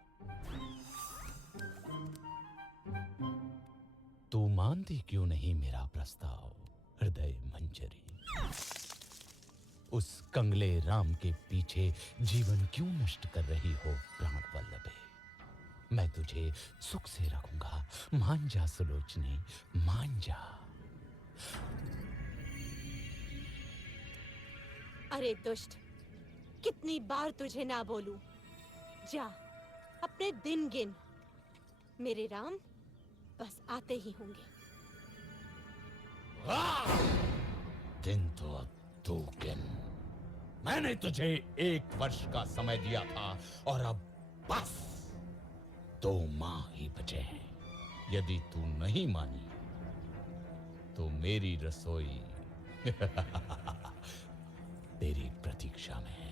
मानती क्यों नहीं मेरा प्रस्ताव हृदय मंजरी? उस कंगले राम के पीछे जीवन क्यों नष्ट कर रही हो प्राण वल्लभे? मैं तुझे सुख से रखूंगा, मान जा सुलोचनी, मान जा। अरे दुष्ट, कितनी बार तुझे ना बोलूं? जा, अपने दिन गिन। मेरे राम बस आते ही होंगे। किंतु अब तू गिन। मैंने तुझे 1 वर्ष का समय दिया था और अब बस 2 माह ही बचे हैं। यदि तू नहीं मानी तो मेरी रसोई तेरी प्रतीक्षा में है।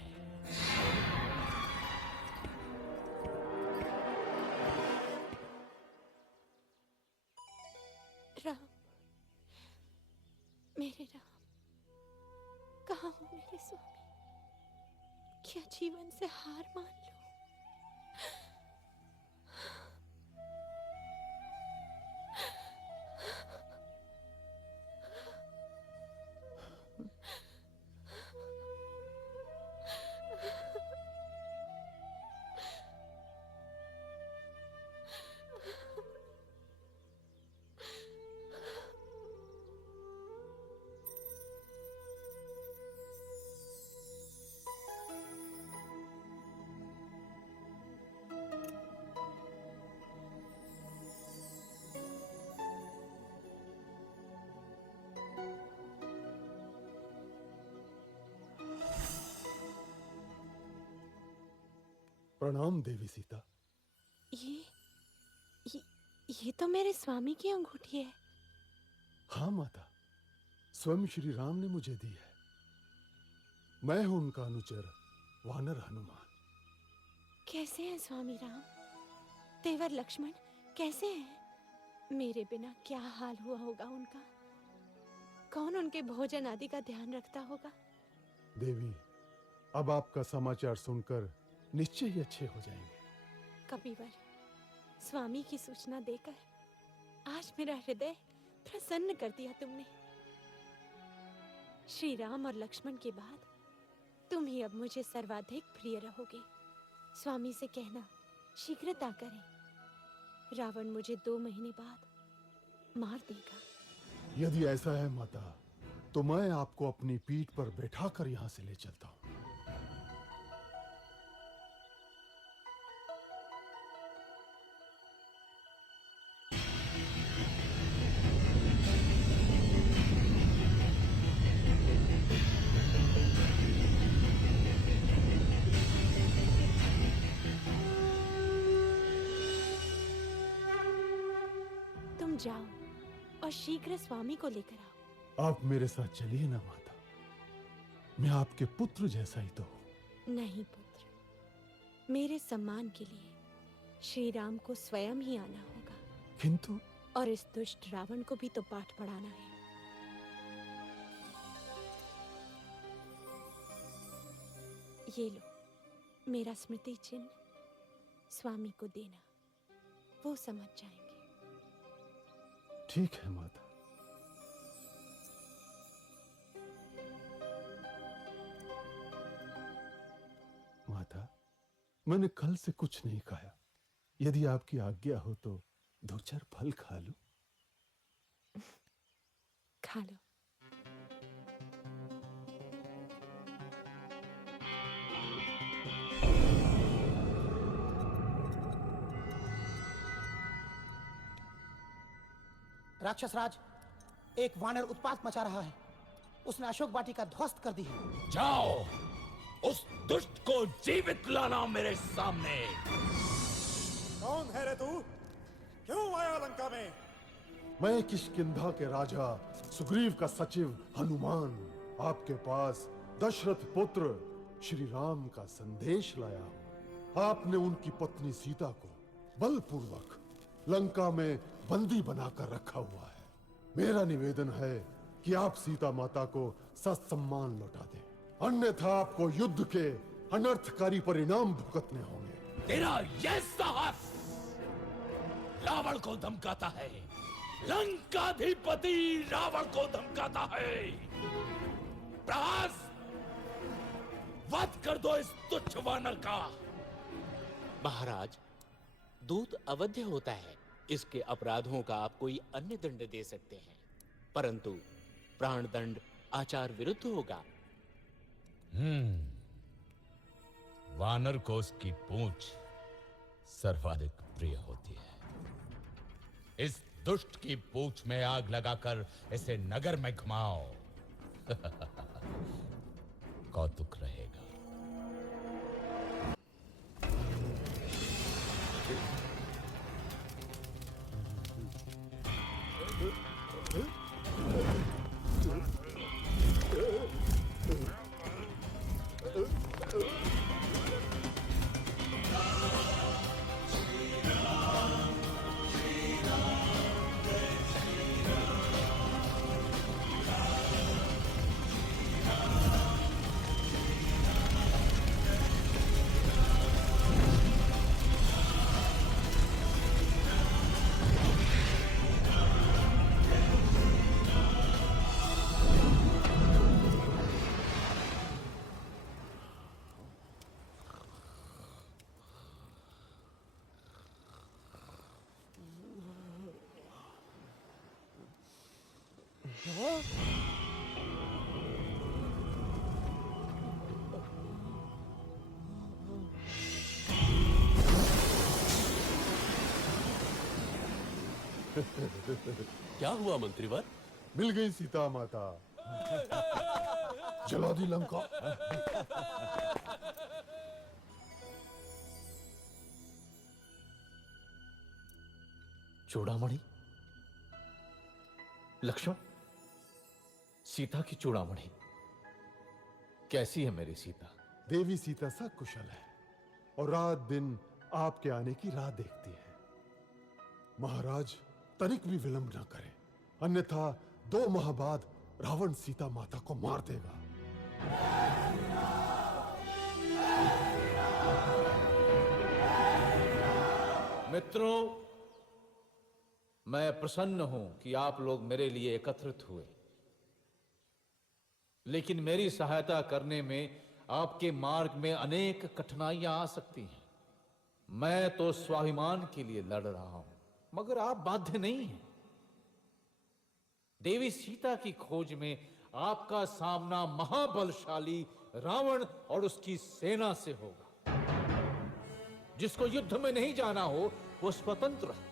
राम, मेरे राम, कहाँ हो मेरे स्वामी? क्या जीवन से हार मान लो? प्रणाम देवी सीता। ये तो मेरे स्वामी की अंगूठी है। हाँ माता, स्वयं श्री राम ने मुझे दी है। मैं हूं उनका अनुचर वानर हनुमान। कैसे हैं स्वामी राम? तेवर लक्ष्मण कैसे हैं? मेरे बिना क्या हाल हुआ होगा उनका? कौन उनके भोजन आदि का ध्यान रखता होगा? देवी, अब आपका समाचार सुनकर निश्चय ही अच्छे हो जाएंगे। कपिवर, स्वामी की सूचना देकर आज मेरा हृदय प्रसन्न कर दिया तुमने। श्री राम और लक्ष्मण के बाद तुम ही अब मुझे सर्वाधिक प्रिय रहोगे। स्वामी से कहना शीघ्रता करें, रावण मुझे 2 महीने बाद मार देगा। यदि ऐसा है माता, तो मैं आपको अपनी पीठ पर बैठाकर यहां से ले चलता हूं। जाओ और शीघ्र स्वामी को लेकर आओ। आप मेरे साथ चलिए ना माता, मैं आपके पुत्र जैसा ही तो हूं। नहीं पुत्र, मेरे सम्मान के लिए श्री राम को स्वयं ही आना होगा। किंतु और इस दुष्ट रावण को भी तो पाठ पढ़ाना है। ये लो मेरा स्मृति चिन्ह, स्वामी को देना, वो समझ जाएंगे। ठीक है माता। माता, मैंने कल से कुछ नहीं खाया। यदि आपकी आज्ञा हो तो 2-4 फल खा लूं। खा लो। राक्षस राज, एक वानर उत्पात मचा रहा है। उसने अशोक वाटिका ध्वस्त कर दी है। जाओ, उस दुष्ट को जीवित लाना मेरे सामने। कौन है रे तू? क्यों आया लंका में? मैं किष्किंधा के राजा सुग्रीव का सचिव हनुमान आपके पास दशरथ पुत्र श्री राम का संदेश लाया हूं। आपने उनकी पत्नी सीता को बलपूर्वक लंका में बंदी बनाकर रखा हुआ है। मेरा निवेदन है कि आप सीता माता को ससम्मान लौटा दें, अन्यथा आपको युद्ध के अनर्थकारी परिणाम भुगतने होंगे। तेरा यह साहस रावण को धमकाता है। लंकाधिपति रावण को धमकाता है। प्रहास, वध कर दो इस तुच्छ वानर का। महाराज, दूत अवध्य होता है, इसके अपराधों का आप कोई अन्य दंड दे सकते हैं, परंतु प्राण दंड आचार विरुद्ध होगा। वानर को उसकी पूंछ सर्वाधिक प्रिय होती है। इस दुष्ट की पूंछ में आग लगाकर इसे नगर में घुमाओ। कौतुक रहेगा। क्या हुआ मंत्रीवर? मिल गई सीता माता। जला दी लंका। चूड़ामणि? लक्ष्मण, सीता की चूड़ामणि कैसी है मेरी सीता? देवी सीता सकुशल है और रात दिन आपके आने की राह देखती है। महाराज तनिक भी विलंब न करें, अन्यथा 2 माह बाद रावण सीता माता को मार देगा। मित्रों, मैं प्रसन्न हूं कि आप लोग मेरे लिए एकत्रित हुए, लेकिन मेरी सहायता करने में आपके मार्ग में अनेक कठिनाइयां आ सकती हैं। मैं तो स्वाभिमान के लिए लड़ रहा हूं, मगर आप बाध्य नहीं हैं। देवी सीता की खोज में आपका सामना महाबलशाली रावण और उसकी सेना से होगा। जिसको युद्ध में नहीं जाना हो वो स्वतंत्र है,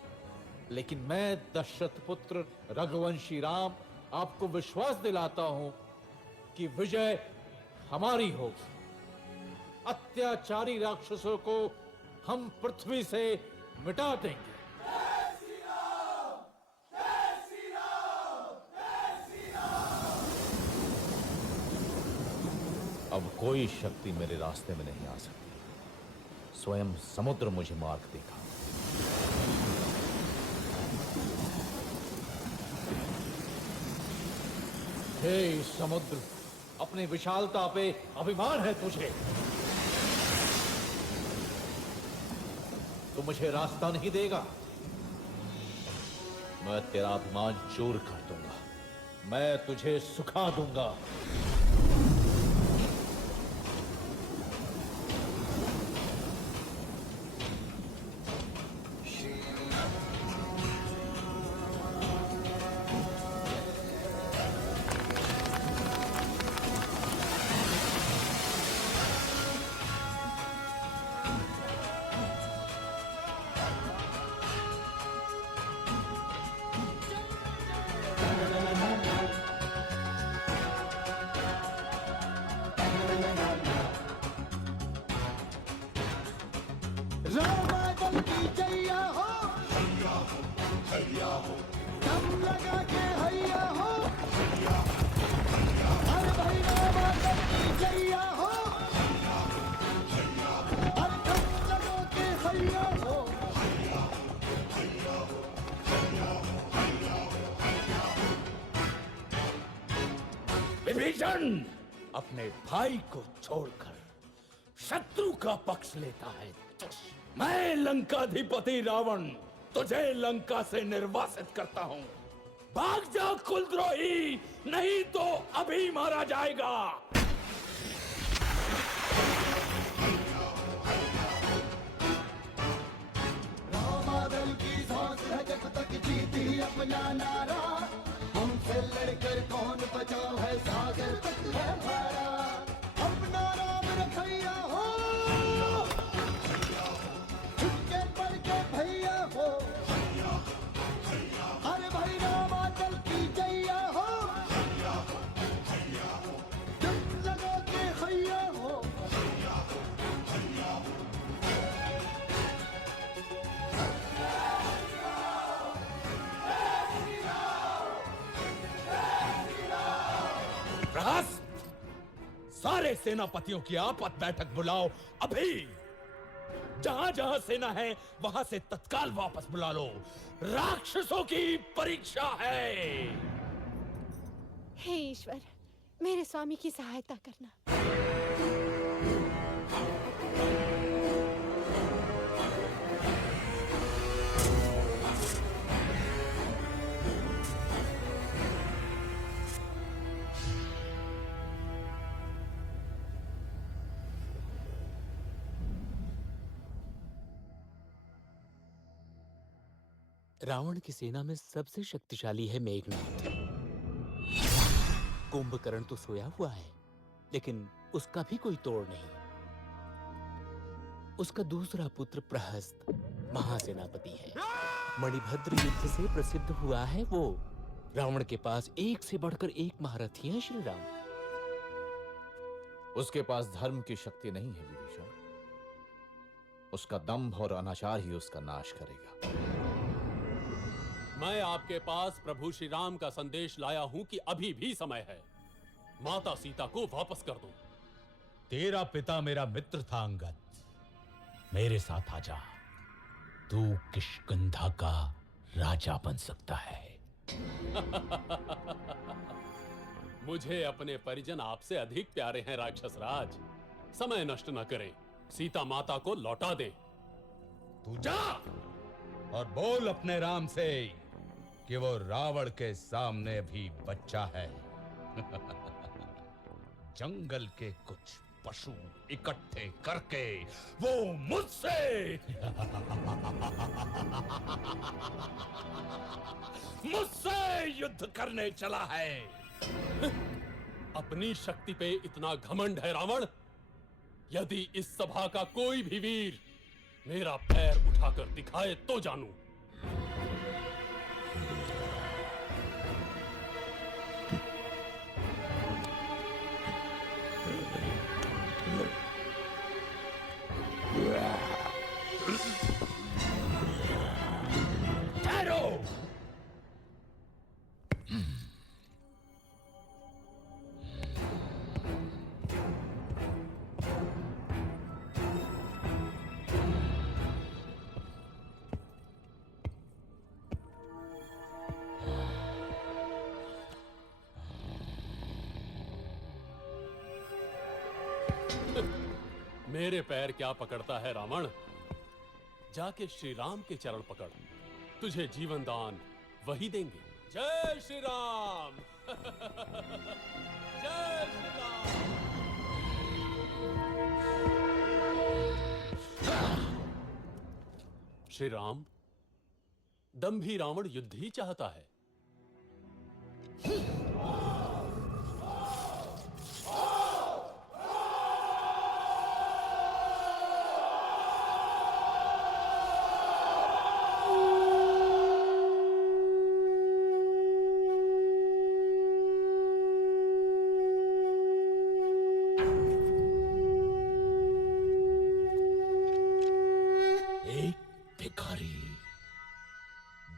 लेकिन मैं दशरथ पुत्र रघुवंशी राम आपको विश्वास दिलाता हूं कि विजय हमारी होगी। अत्याचारी राक्षसों को हम पृथ्वी से मिटा देंगे। अब कोई शक्ति मेरे रास्ते में नहीं आ सकती। स्वयं समुद्र मुझे मार्ग देगा। हे समुद्र, अपनी विशालता पे अभिमान है तुझे। तू मुझे रास्ता नहीं देगा। मैं तेरा अभिमान चूर कर दूंगा। मैं तुझे सुखा दूंगा। रामायण की जैया हो, दम लगा के हैया हो, अरे भाई रामायण की जैया हो, अरे दम लगा के हैया हो। विभीषण अपने भाई को छोड़कर शत्रु का पक्ष लेता है। मैं लंकाधिपति रावण तुझे लंका से निर्वासित करता हूं। भाग जा कुलद्रोही, नहीं तो अभी मारा जाएगा। रामादल की सांस है जब तक जीती अपना नारा, हमसे लड़कर कौन बचा है सागर तक है हमारा। अपना राम रखैया हो, छुटके पड़ के भैया हो, अरे भाई रामादल की जैया हो, जब लगा के हैया हो। प्रहस, सारे सेनापतियों की आपत बैठक बुलाओ अभी। जहां जहां सेना है वहां से तत्काल वापस बुला लो। राक्षसों की परीक्षा है। हे ईश्वर, मेरे स्वामी की सहायता करना। रावण की सेना में सबसे शक्तिशाली है मेघनाथ। कुंभकर्ण तो सोया हुआ है, लेकिन उसका भी कोई तोड़ नहीं। उसका दूसरा पुत्र प्रहस्त महासेनापति है। मणिभद्र युद्ध से प्रसिद्ध हुआ है वो। रावण के पास एक से बढ़कर एक महारथी हैं श्री राम। उसके पास धर्म की शक्ति नहीं है विभीषण। उसका दंभ और अनाचार ही उसका नाश करेगा। मैं आपके पास प्रभु श्री राम का संदेश लाया हूं कि अभी भी समय है। माता सीता को वापस कर दो। तेरा पिता मेरा मित्र था अंगद, मेरे साथ आजा। तू किष्किंधा का राजा बन सकता है। मुझे अपने परिजन आपसे अधिक प्यारे हैं राक्षस राज। समय नष्ट न करें, सीता माता को लौटा दे। तू जा और बोल अपने राम से कि वो रावण के सामने भी बच्चा है। जंगल के कुछ पशु इकट्ठे करके वो मुझसे युद्ध करने चला है। अपनी शक्ति पे इतना घमंड है रावण। यदि इस सभा का कोई भी वीर मेरा पैर उठाकर दिखाए तो जानू। मेरे पैर क्या पकड़ता है रावण? जाके श्री राम के चरण पकड़, तुझे जीवन दान वही देंगे। जय श्री राम। जय श्री राम। श्री राम, दंभी रावण युद्ध ही चाहता है।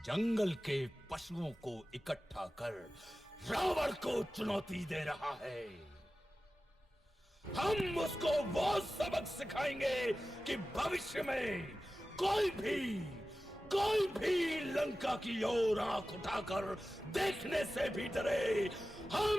जंगल के पशुओं को इकट्ठा कर रावण को चुनौती दे रहा है। हम उसको वो सबक सिखाएंगे कि भविष्य में कोई भी लंका की ओर आंख उठाकर देखने से भी डरे। हम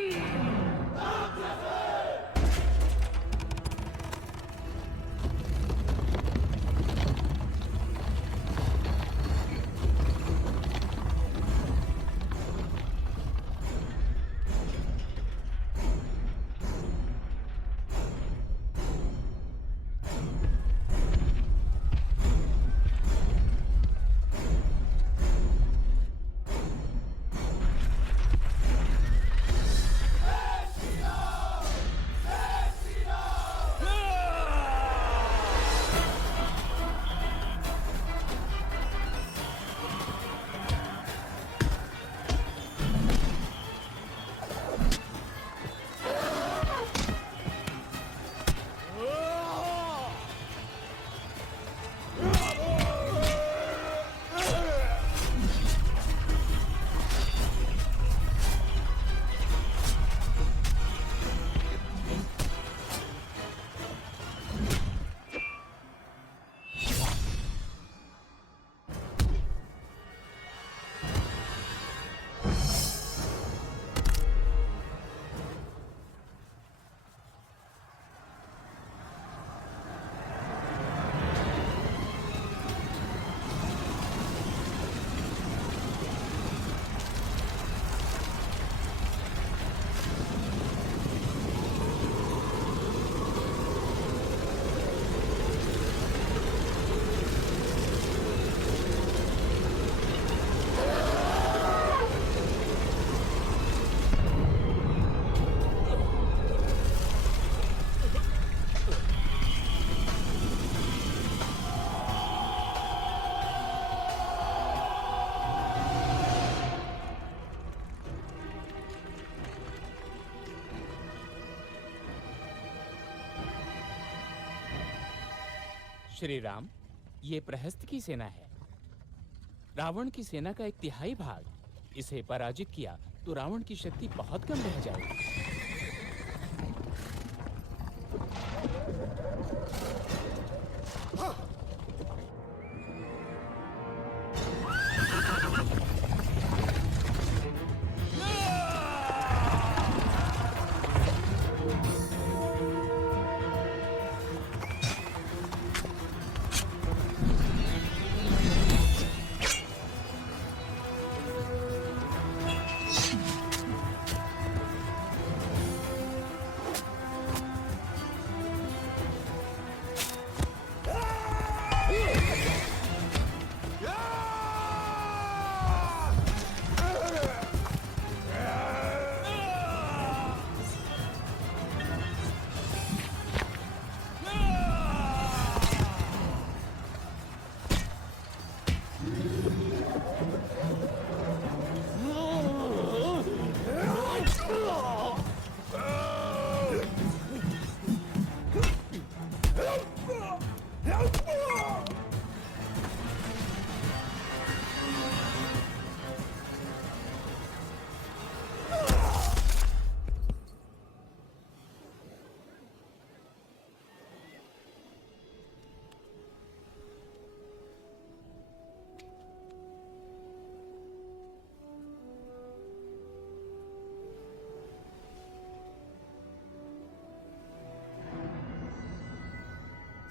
श्री राम, ये प्रहस्त की सेना है। रावण की सेना का 1/3 भाग। इसे पराजित किया तो रावण की शक्ति बहुत कम रह जाएगी।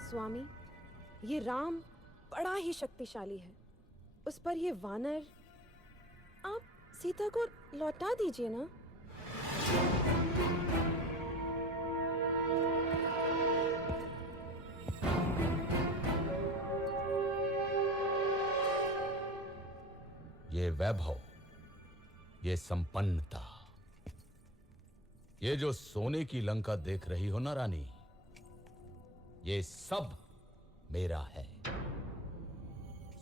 स्वामी, ये राम बड़ा ही शक्तिशाली है। उस पर ये वानर, आप सीता को लौटा दीजिए ना। ये वैभव, ये संपन्नता, ये जो सोने की लंका देख रही हो ना रानी, ये सब मेरा है।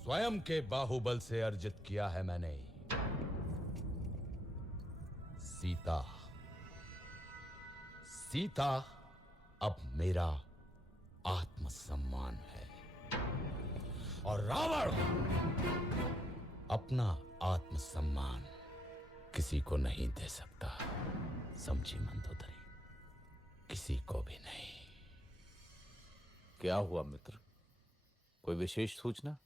स्वयं के बाहुबल से अर्जित किया है मैंने। सीता, सीता अब मेरा आत्मसम्मान है और रावण अपना आत्मसम्मान किसी को नहीं दे सकता। समझी मंदोदरी? किसी को भी नहीं। क्या हुआ मित्र? कोई विशेष सूचना?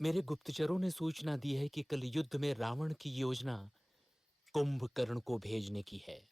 मेरे गुप्तचरों ने सूचना दी है कि कल युद्ध में रावण की योजना कुंभकर्ण को भेजने की है।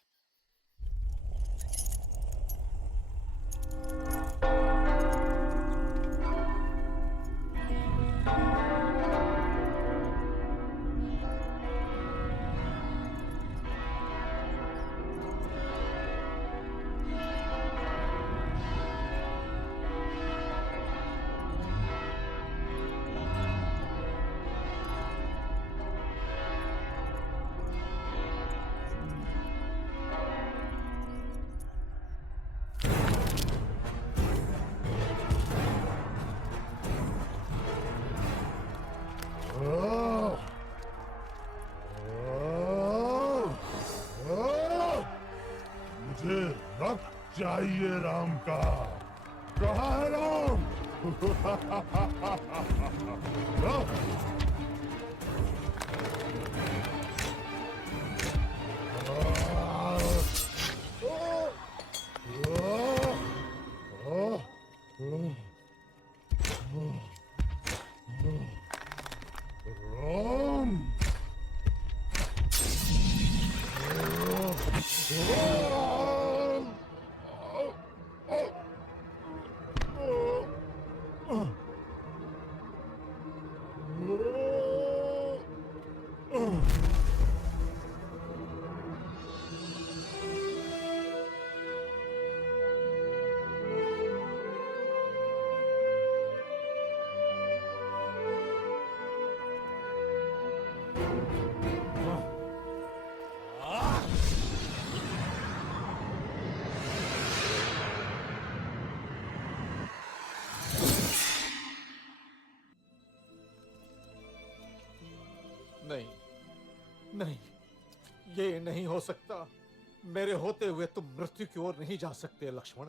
मुझे रक्त चाहिए राम का। कहाँ है राम? राम, नहीं, नहीं, ये नहीं हो सकता। मेरे होते हुए तुम मृत्यु की ओर नहीं जा सकते लक्ष्मण।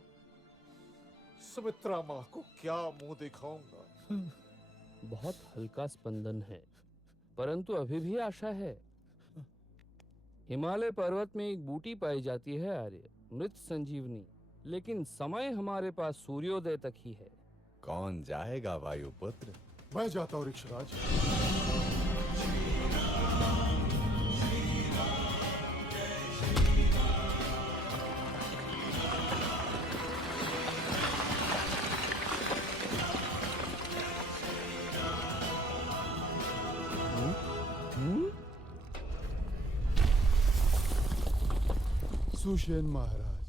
सुमित्रा माँ को क्या मुंह दिखाऊंगा? बहुत हल्का स्पंदन है, परंतु अभी भी आशा है। हिमालय पर्वत में एक बूटी पाई जाती है आर्य, मृत संजीवनी, लेकिन समय हमारे पास सूर्योदय तक ही है। कौन जाएगा वायुपुत्र? मैं जाता हूँ ऋक्षराज। सुषेण महाराज,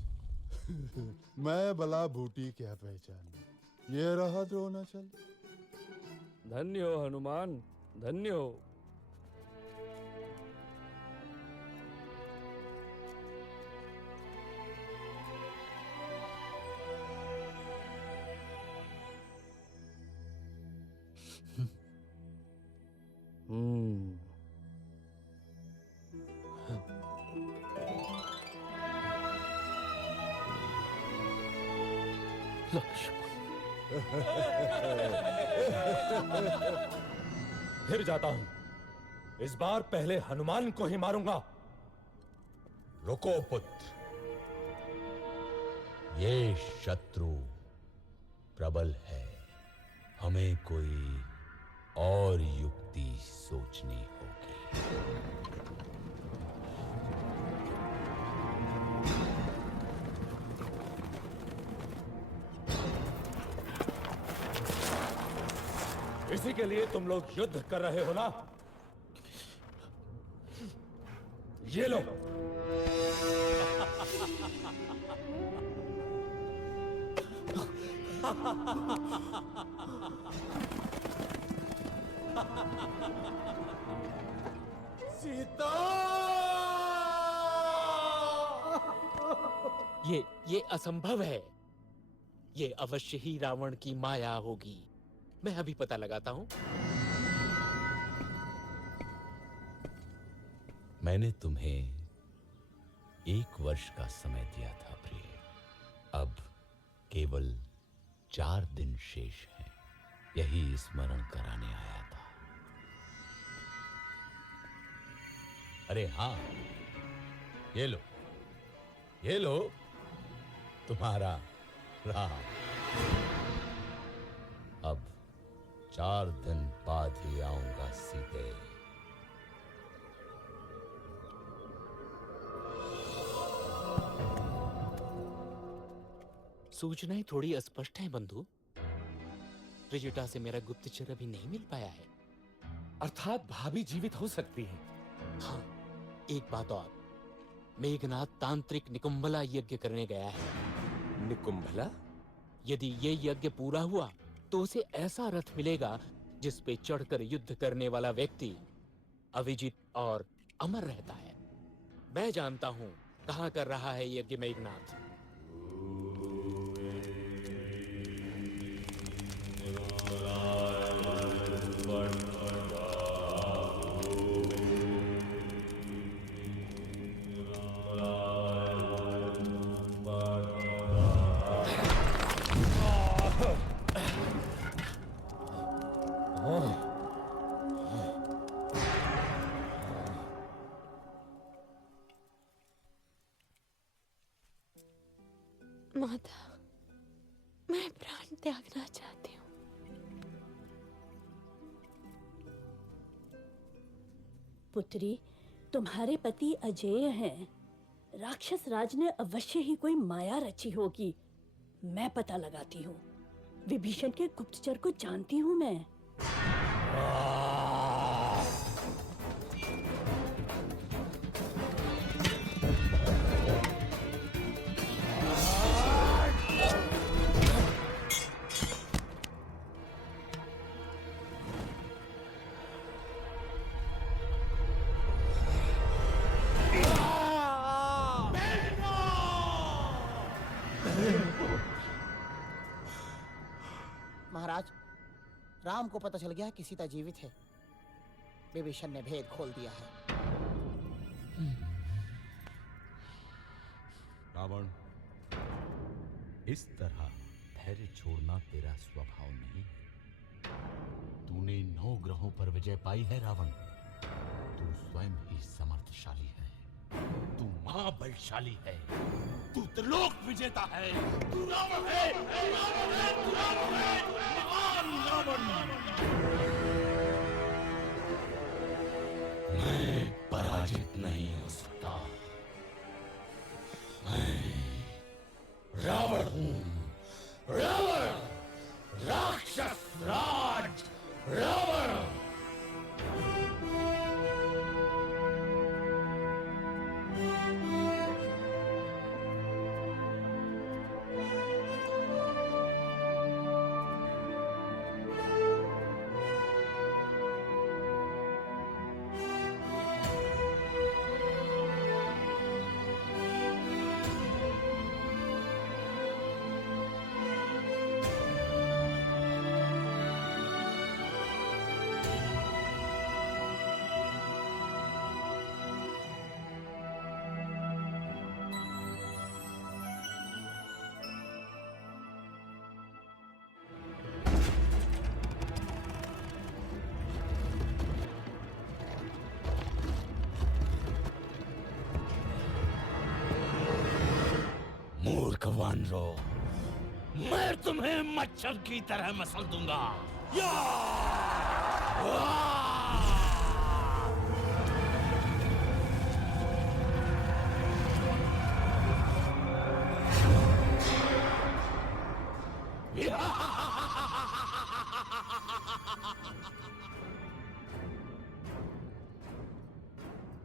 मैं भला बूटी क्या पहचान, ये रहा द्रोणाचल। धन्य हो हनुमान, धन्य हो। फिर जाता हूं। इस बार पहले हनुमान को ही मारूंगा। रुको पुत्र, ये शत्रु प्रबल है, हमें कोई और युक्ति सोचनी होगी। इसी के लिए तुम लोग युद्ध कर रहे हो ना? ये लो। सीता! ये असंभव है। ये अवश्य ही रावण की माया होगी। मैं अभी पता लगाता हूं। मैंने तुम्हें 1 वर्ष का समय दिया था प्रिय। अब केवल 4 दिन शेष हैं। यही स्मरण कराने आया था। अरे हाँ, ये लो तुम्हारा राम। अब 4 दिन बाद ही आऊंगा सीते। सूचनाएं थोड़ी अस्पष्ट हैं बंधु। त्रिजटा से मेरा गुप्तचर अभी नहीं मिल पाया है। अर्थात भाभी जीवित हो सकती है। हाँ, एक बात और, मेघनाथ तांत्रिक निकुंभला यज्ञ करने गया है। निकुंभला? यदि ये यज्ञ पूरा हुआ तो उसे ऐसा रथ मिलेगा जिस पे चढ़कर युद्ध करने वाला व्यक्ति अविजित और अमर रहता है। मैं जानता हूं कहां कर रहा है यज्ञ मेघनाथ। माता, मैं प्राण त्यागना चाहती हूँ। पुत्री, तुम्हारे पति अजेय हैं। राक्षस राज ने अवश्य ही कोई माया रची होगी। मैं पता लगाती हूँ। विभीषण के गुप्तचर को जानती हूँ मैं। महाराज, राम को पता चल गया कि सीता जीवित है। विभीषण ने भेद खोल दिया है। रावण, इस तरह धैर्य छोड़ना तेरा स्वभाव नहीं। तूने 9 ग्रहों पर विजय पाई है रावण। तू स्वयं ही समर्थशाली है, तू महाबलशाली है, तू त्रिलोक विजेता है, तू रावण है, तू रावण है, तू रावण है, महान रावण। मैं पराजित नहीं हो सकता। मैं रावण हूं, रावण, राक्षस राज रावण। मूर्ख वानरो, मैं तुम्हें मच्छर की तरह मसल दूंगा। या!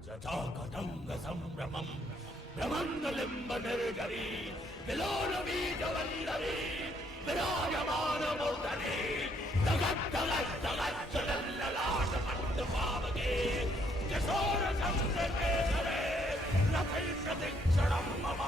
जटाकटंग संभ्रमं ब्रह्मण्डलिम्ब निर्जरी विलोलबीजवल्लरी विराजमान मूर्धनि धगत धगत धगत चलल्ललाट मण्डपावके किशोर संसर्गेधरे रथै प्रतिक्षणं मम।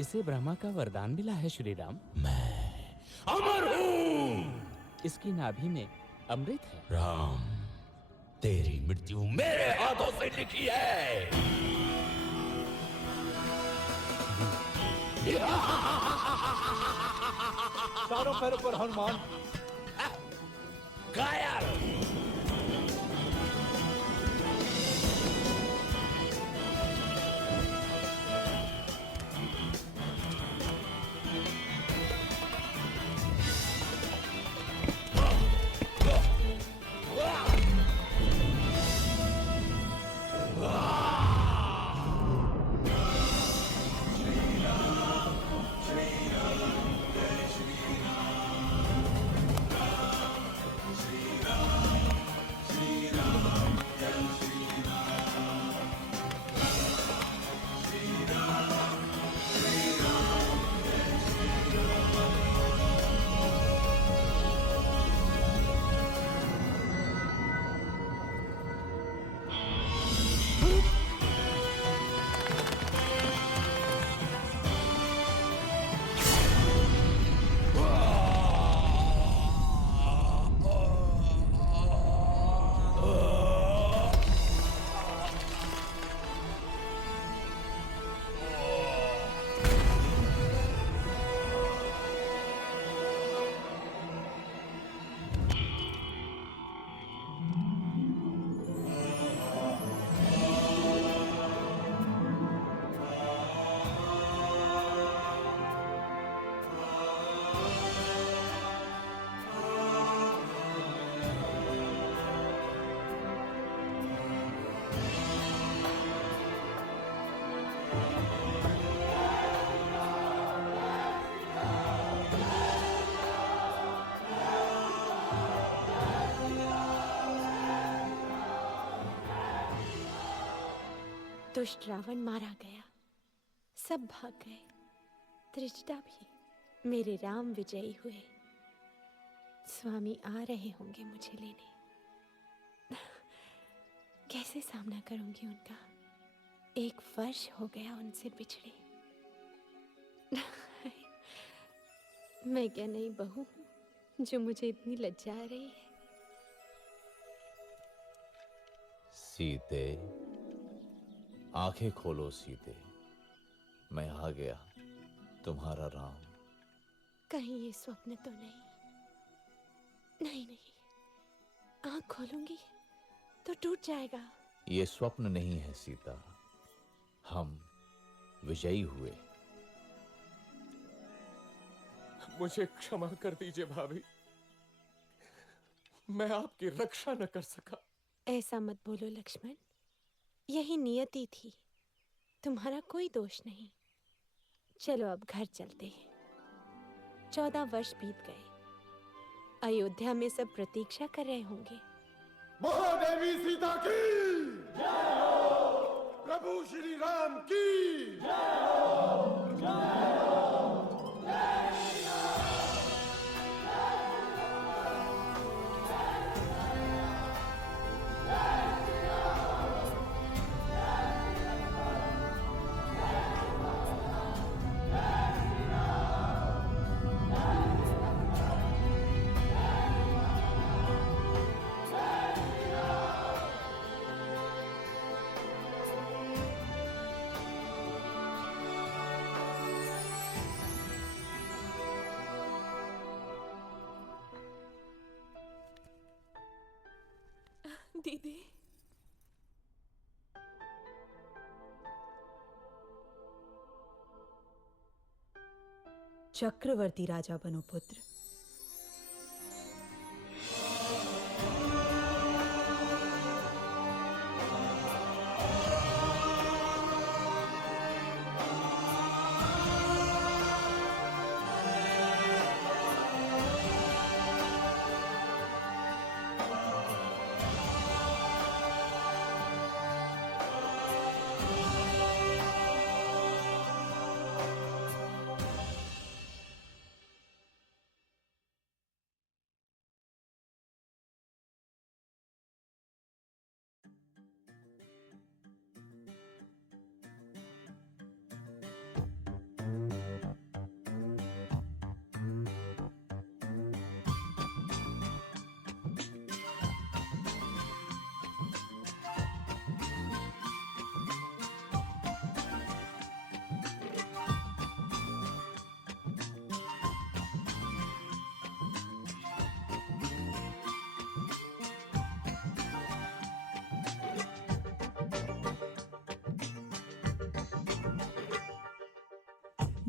इसे ब्रह्मा का वरदान मिला है श्री राम। मैं अमर हूं। इसकी नाभि में अमृत है। राम, तेरी मृत्यु मेरे हाथों से लिखी है। चारों पैरों पर हनुमान। कायर। दुष्ट रावण मारा गया, सब भाग गए, त्रिजटा भी। मेरे राम विजयी हुए। स्वामी आ रहे होंगे मुझे लेने। कैसे सामना करूंगी उनका? 1 वर्ष हो गया उनसे बिछड़े। मैं क्या नई बहू हूं जो मुझे इतनी लज्जा आ रही है? सीते, आंखें खोलो सीते, मैं आ गया, तुम्हारा राम। कहीं ये स्वप्न तो नहीं? नहीं नहीं, आंख खोलूंगी तो टूट जाएगा। ये स्वप्न नहीं है सीता, हम विजयी हुए। मुझे क्षमा कर दीजिए भाभी, मैं आपकी रक्षा न कर सका। ऐसा मत बोलो लक्ष्मण, यही नियति थी, तुम्हारा कोई दोष नहीं। चलो अब घर चलते हैं। 14 वर्ष बीत गए, अयोध्या में सब प्रतीक्षा कर रहे होंगे। महादेवी सीता की जय हो, प्रभु श्री राम की जय हो, जय हो, जय श्री राम, दीदी, चक्रवर्ती राजा बनो पुत्र।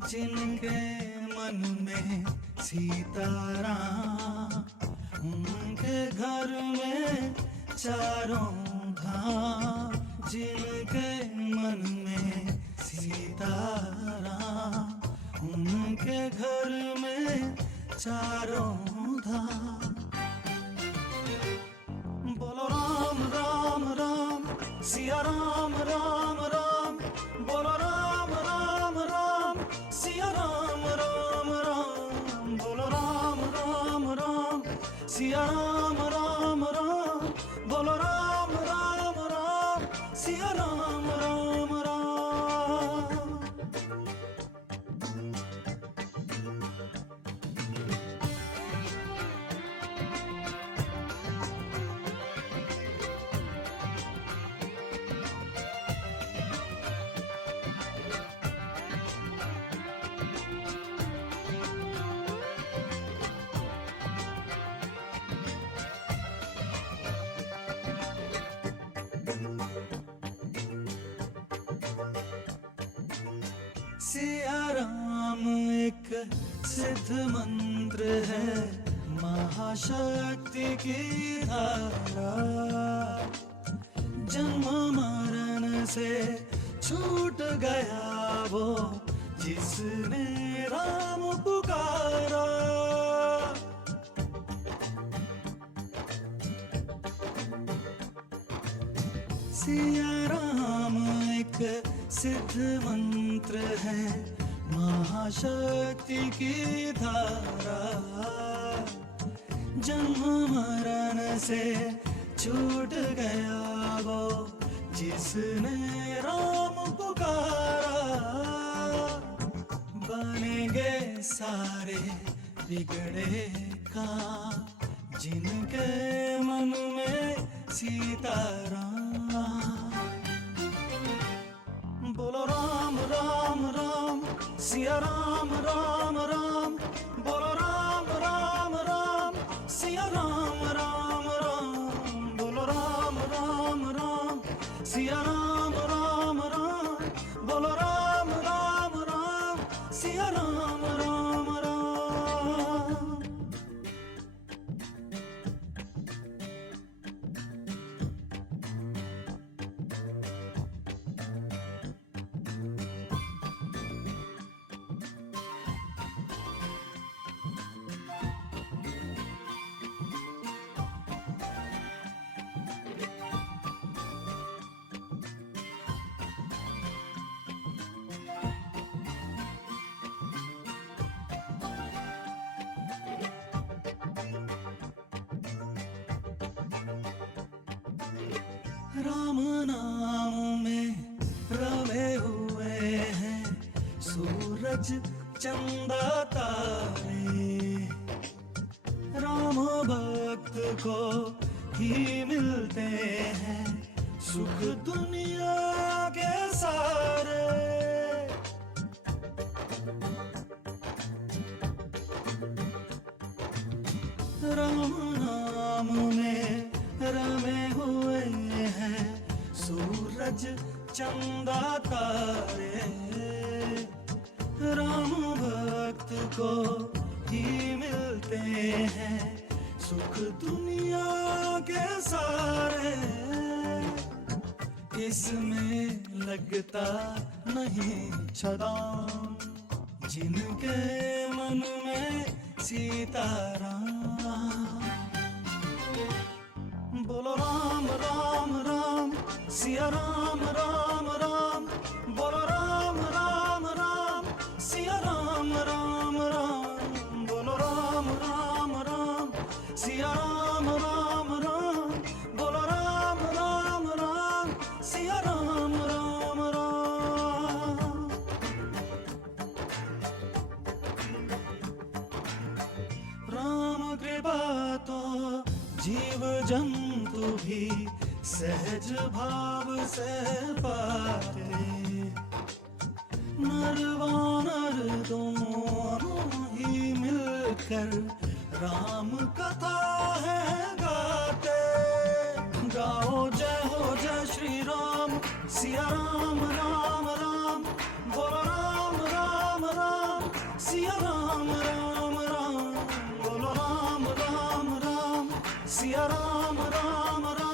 जिनके मन में सीताराम, उनके घर में चारों धाम। जिनके मन में सीताराम, उनके घर में चारों धाम। बोलो राम राम राम, सिया राम राम राम। बोलो राम राम राम, सिया राम राम राम। बोलो राम राम राम, सिया राम राम राम। बोलो राम राम राम, सिया राम राम राम। सिया राम एक सिद्ध मंत्र है, महाशक्ति की धारा। जन्म मरण से छूट गया वो जिसने राम पुकारा। सिया राम एक एक सिद्ध मंत्र है, महाशक्ति की धारा। जन्म मरण से छूट गया वो जिसने राम पुकारा। बनेंगे सारे बिगड़े काम जिनके मन में सीताराम। बोलो राम राम राम, सिया राम राम राम। बोलो राम राम राम, सिया राम राम राम। बोलो राम राम राम, सिया राम राम राम। बोलो राम राम राम, सिया राम राम राम। राम नाम में रमे हुए हैं सूरज चंदा तारे। राम भक्त को ही मिलते हैं सुख दुनिया के सारे। राम नाम में रमे हुए हैं सूरज चंदा तारे। राम भक्त को ही मिलते हैं सुख दुनिया के सारे। इसमें लगता नहीं छदाम जिनके मन में सीताराम। बोलो राम राम राम, सिया राम राम राम। बोलो राम राम राम, सिया राम राम राम। बोलो राम राम राम, सिया राम राम राम। बोलो राम राम राम, सिया राम राम राम। राम कृपा तो जीव जंतु भी सहज भाव से पाते। नर वानर दोनों ही मिलकर राम कथा है गाते। गाओ जय हो जय श्री राम, सिया राम राम राम। बोलो राम राम राम, सिया राम राम राम। बोलो राम राम राम, सिया राम राम राम।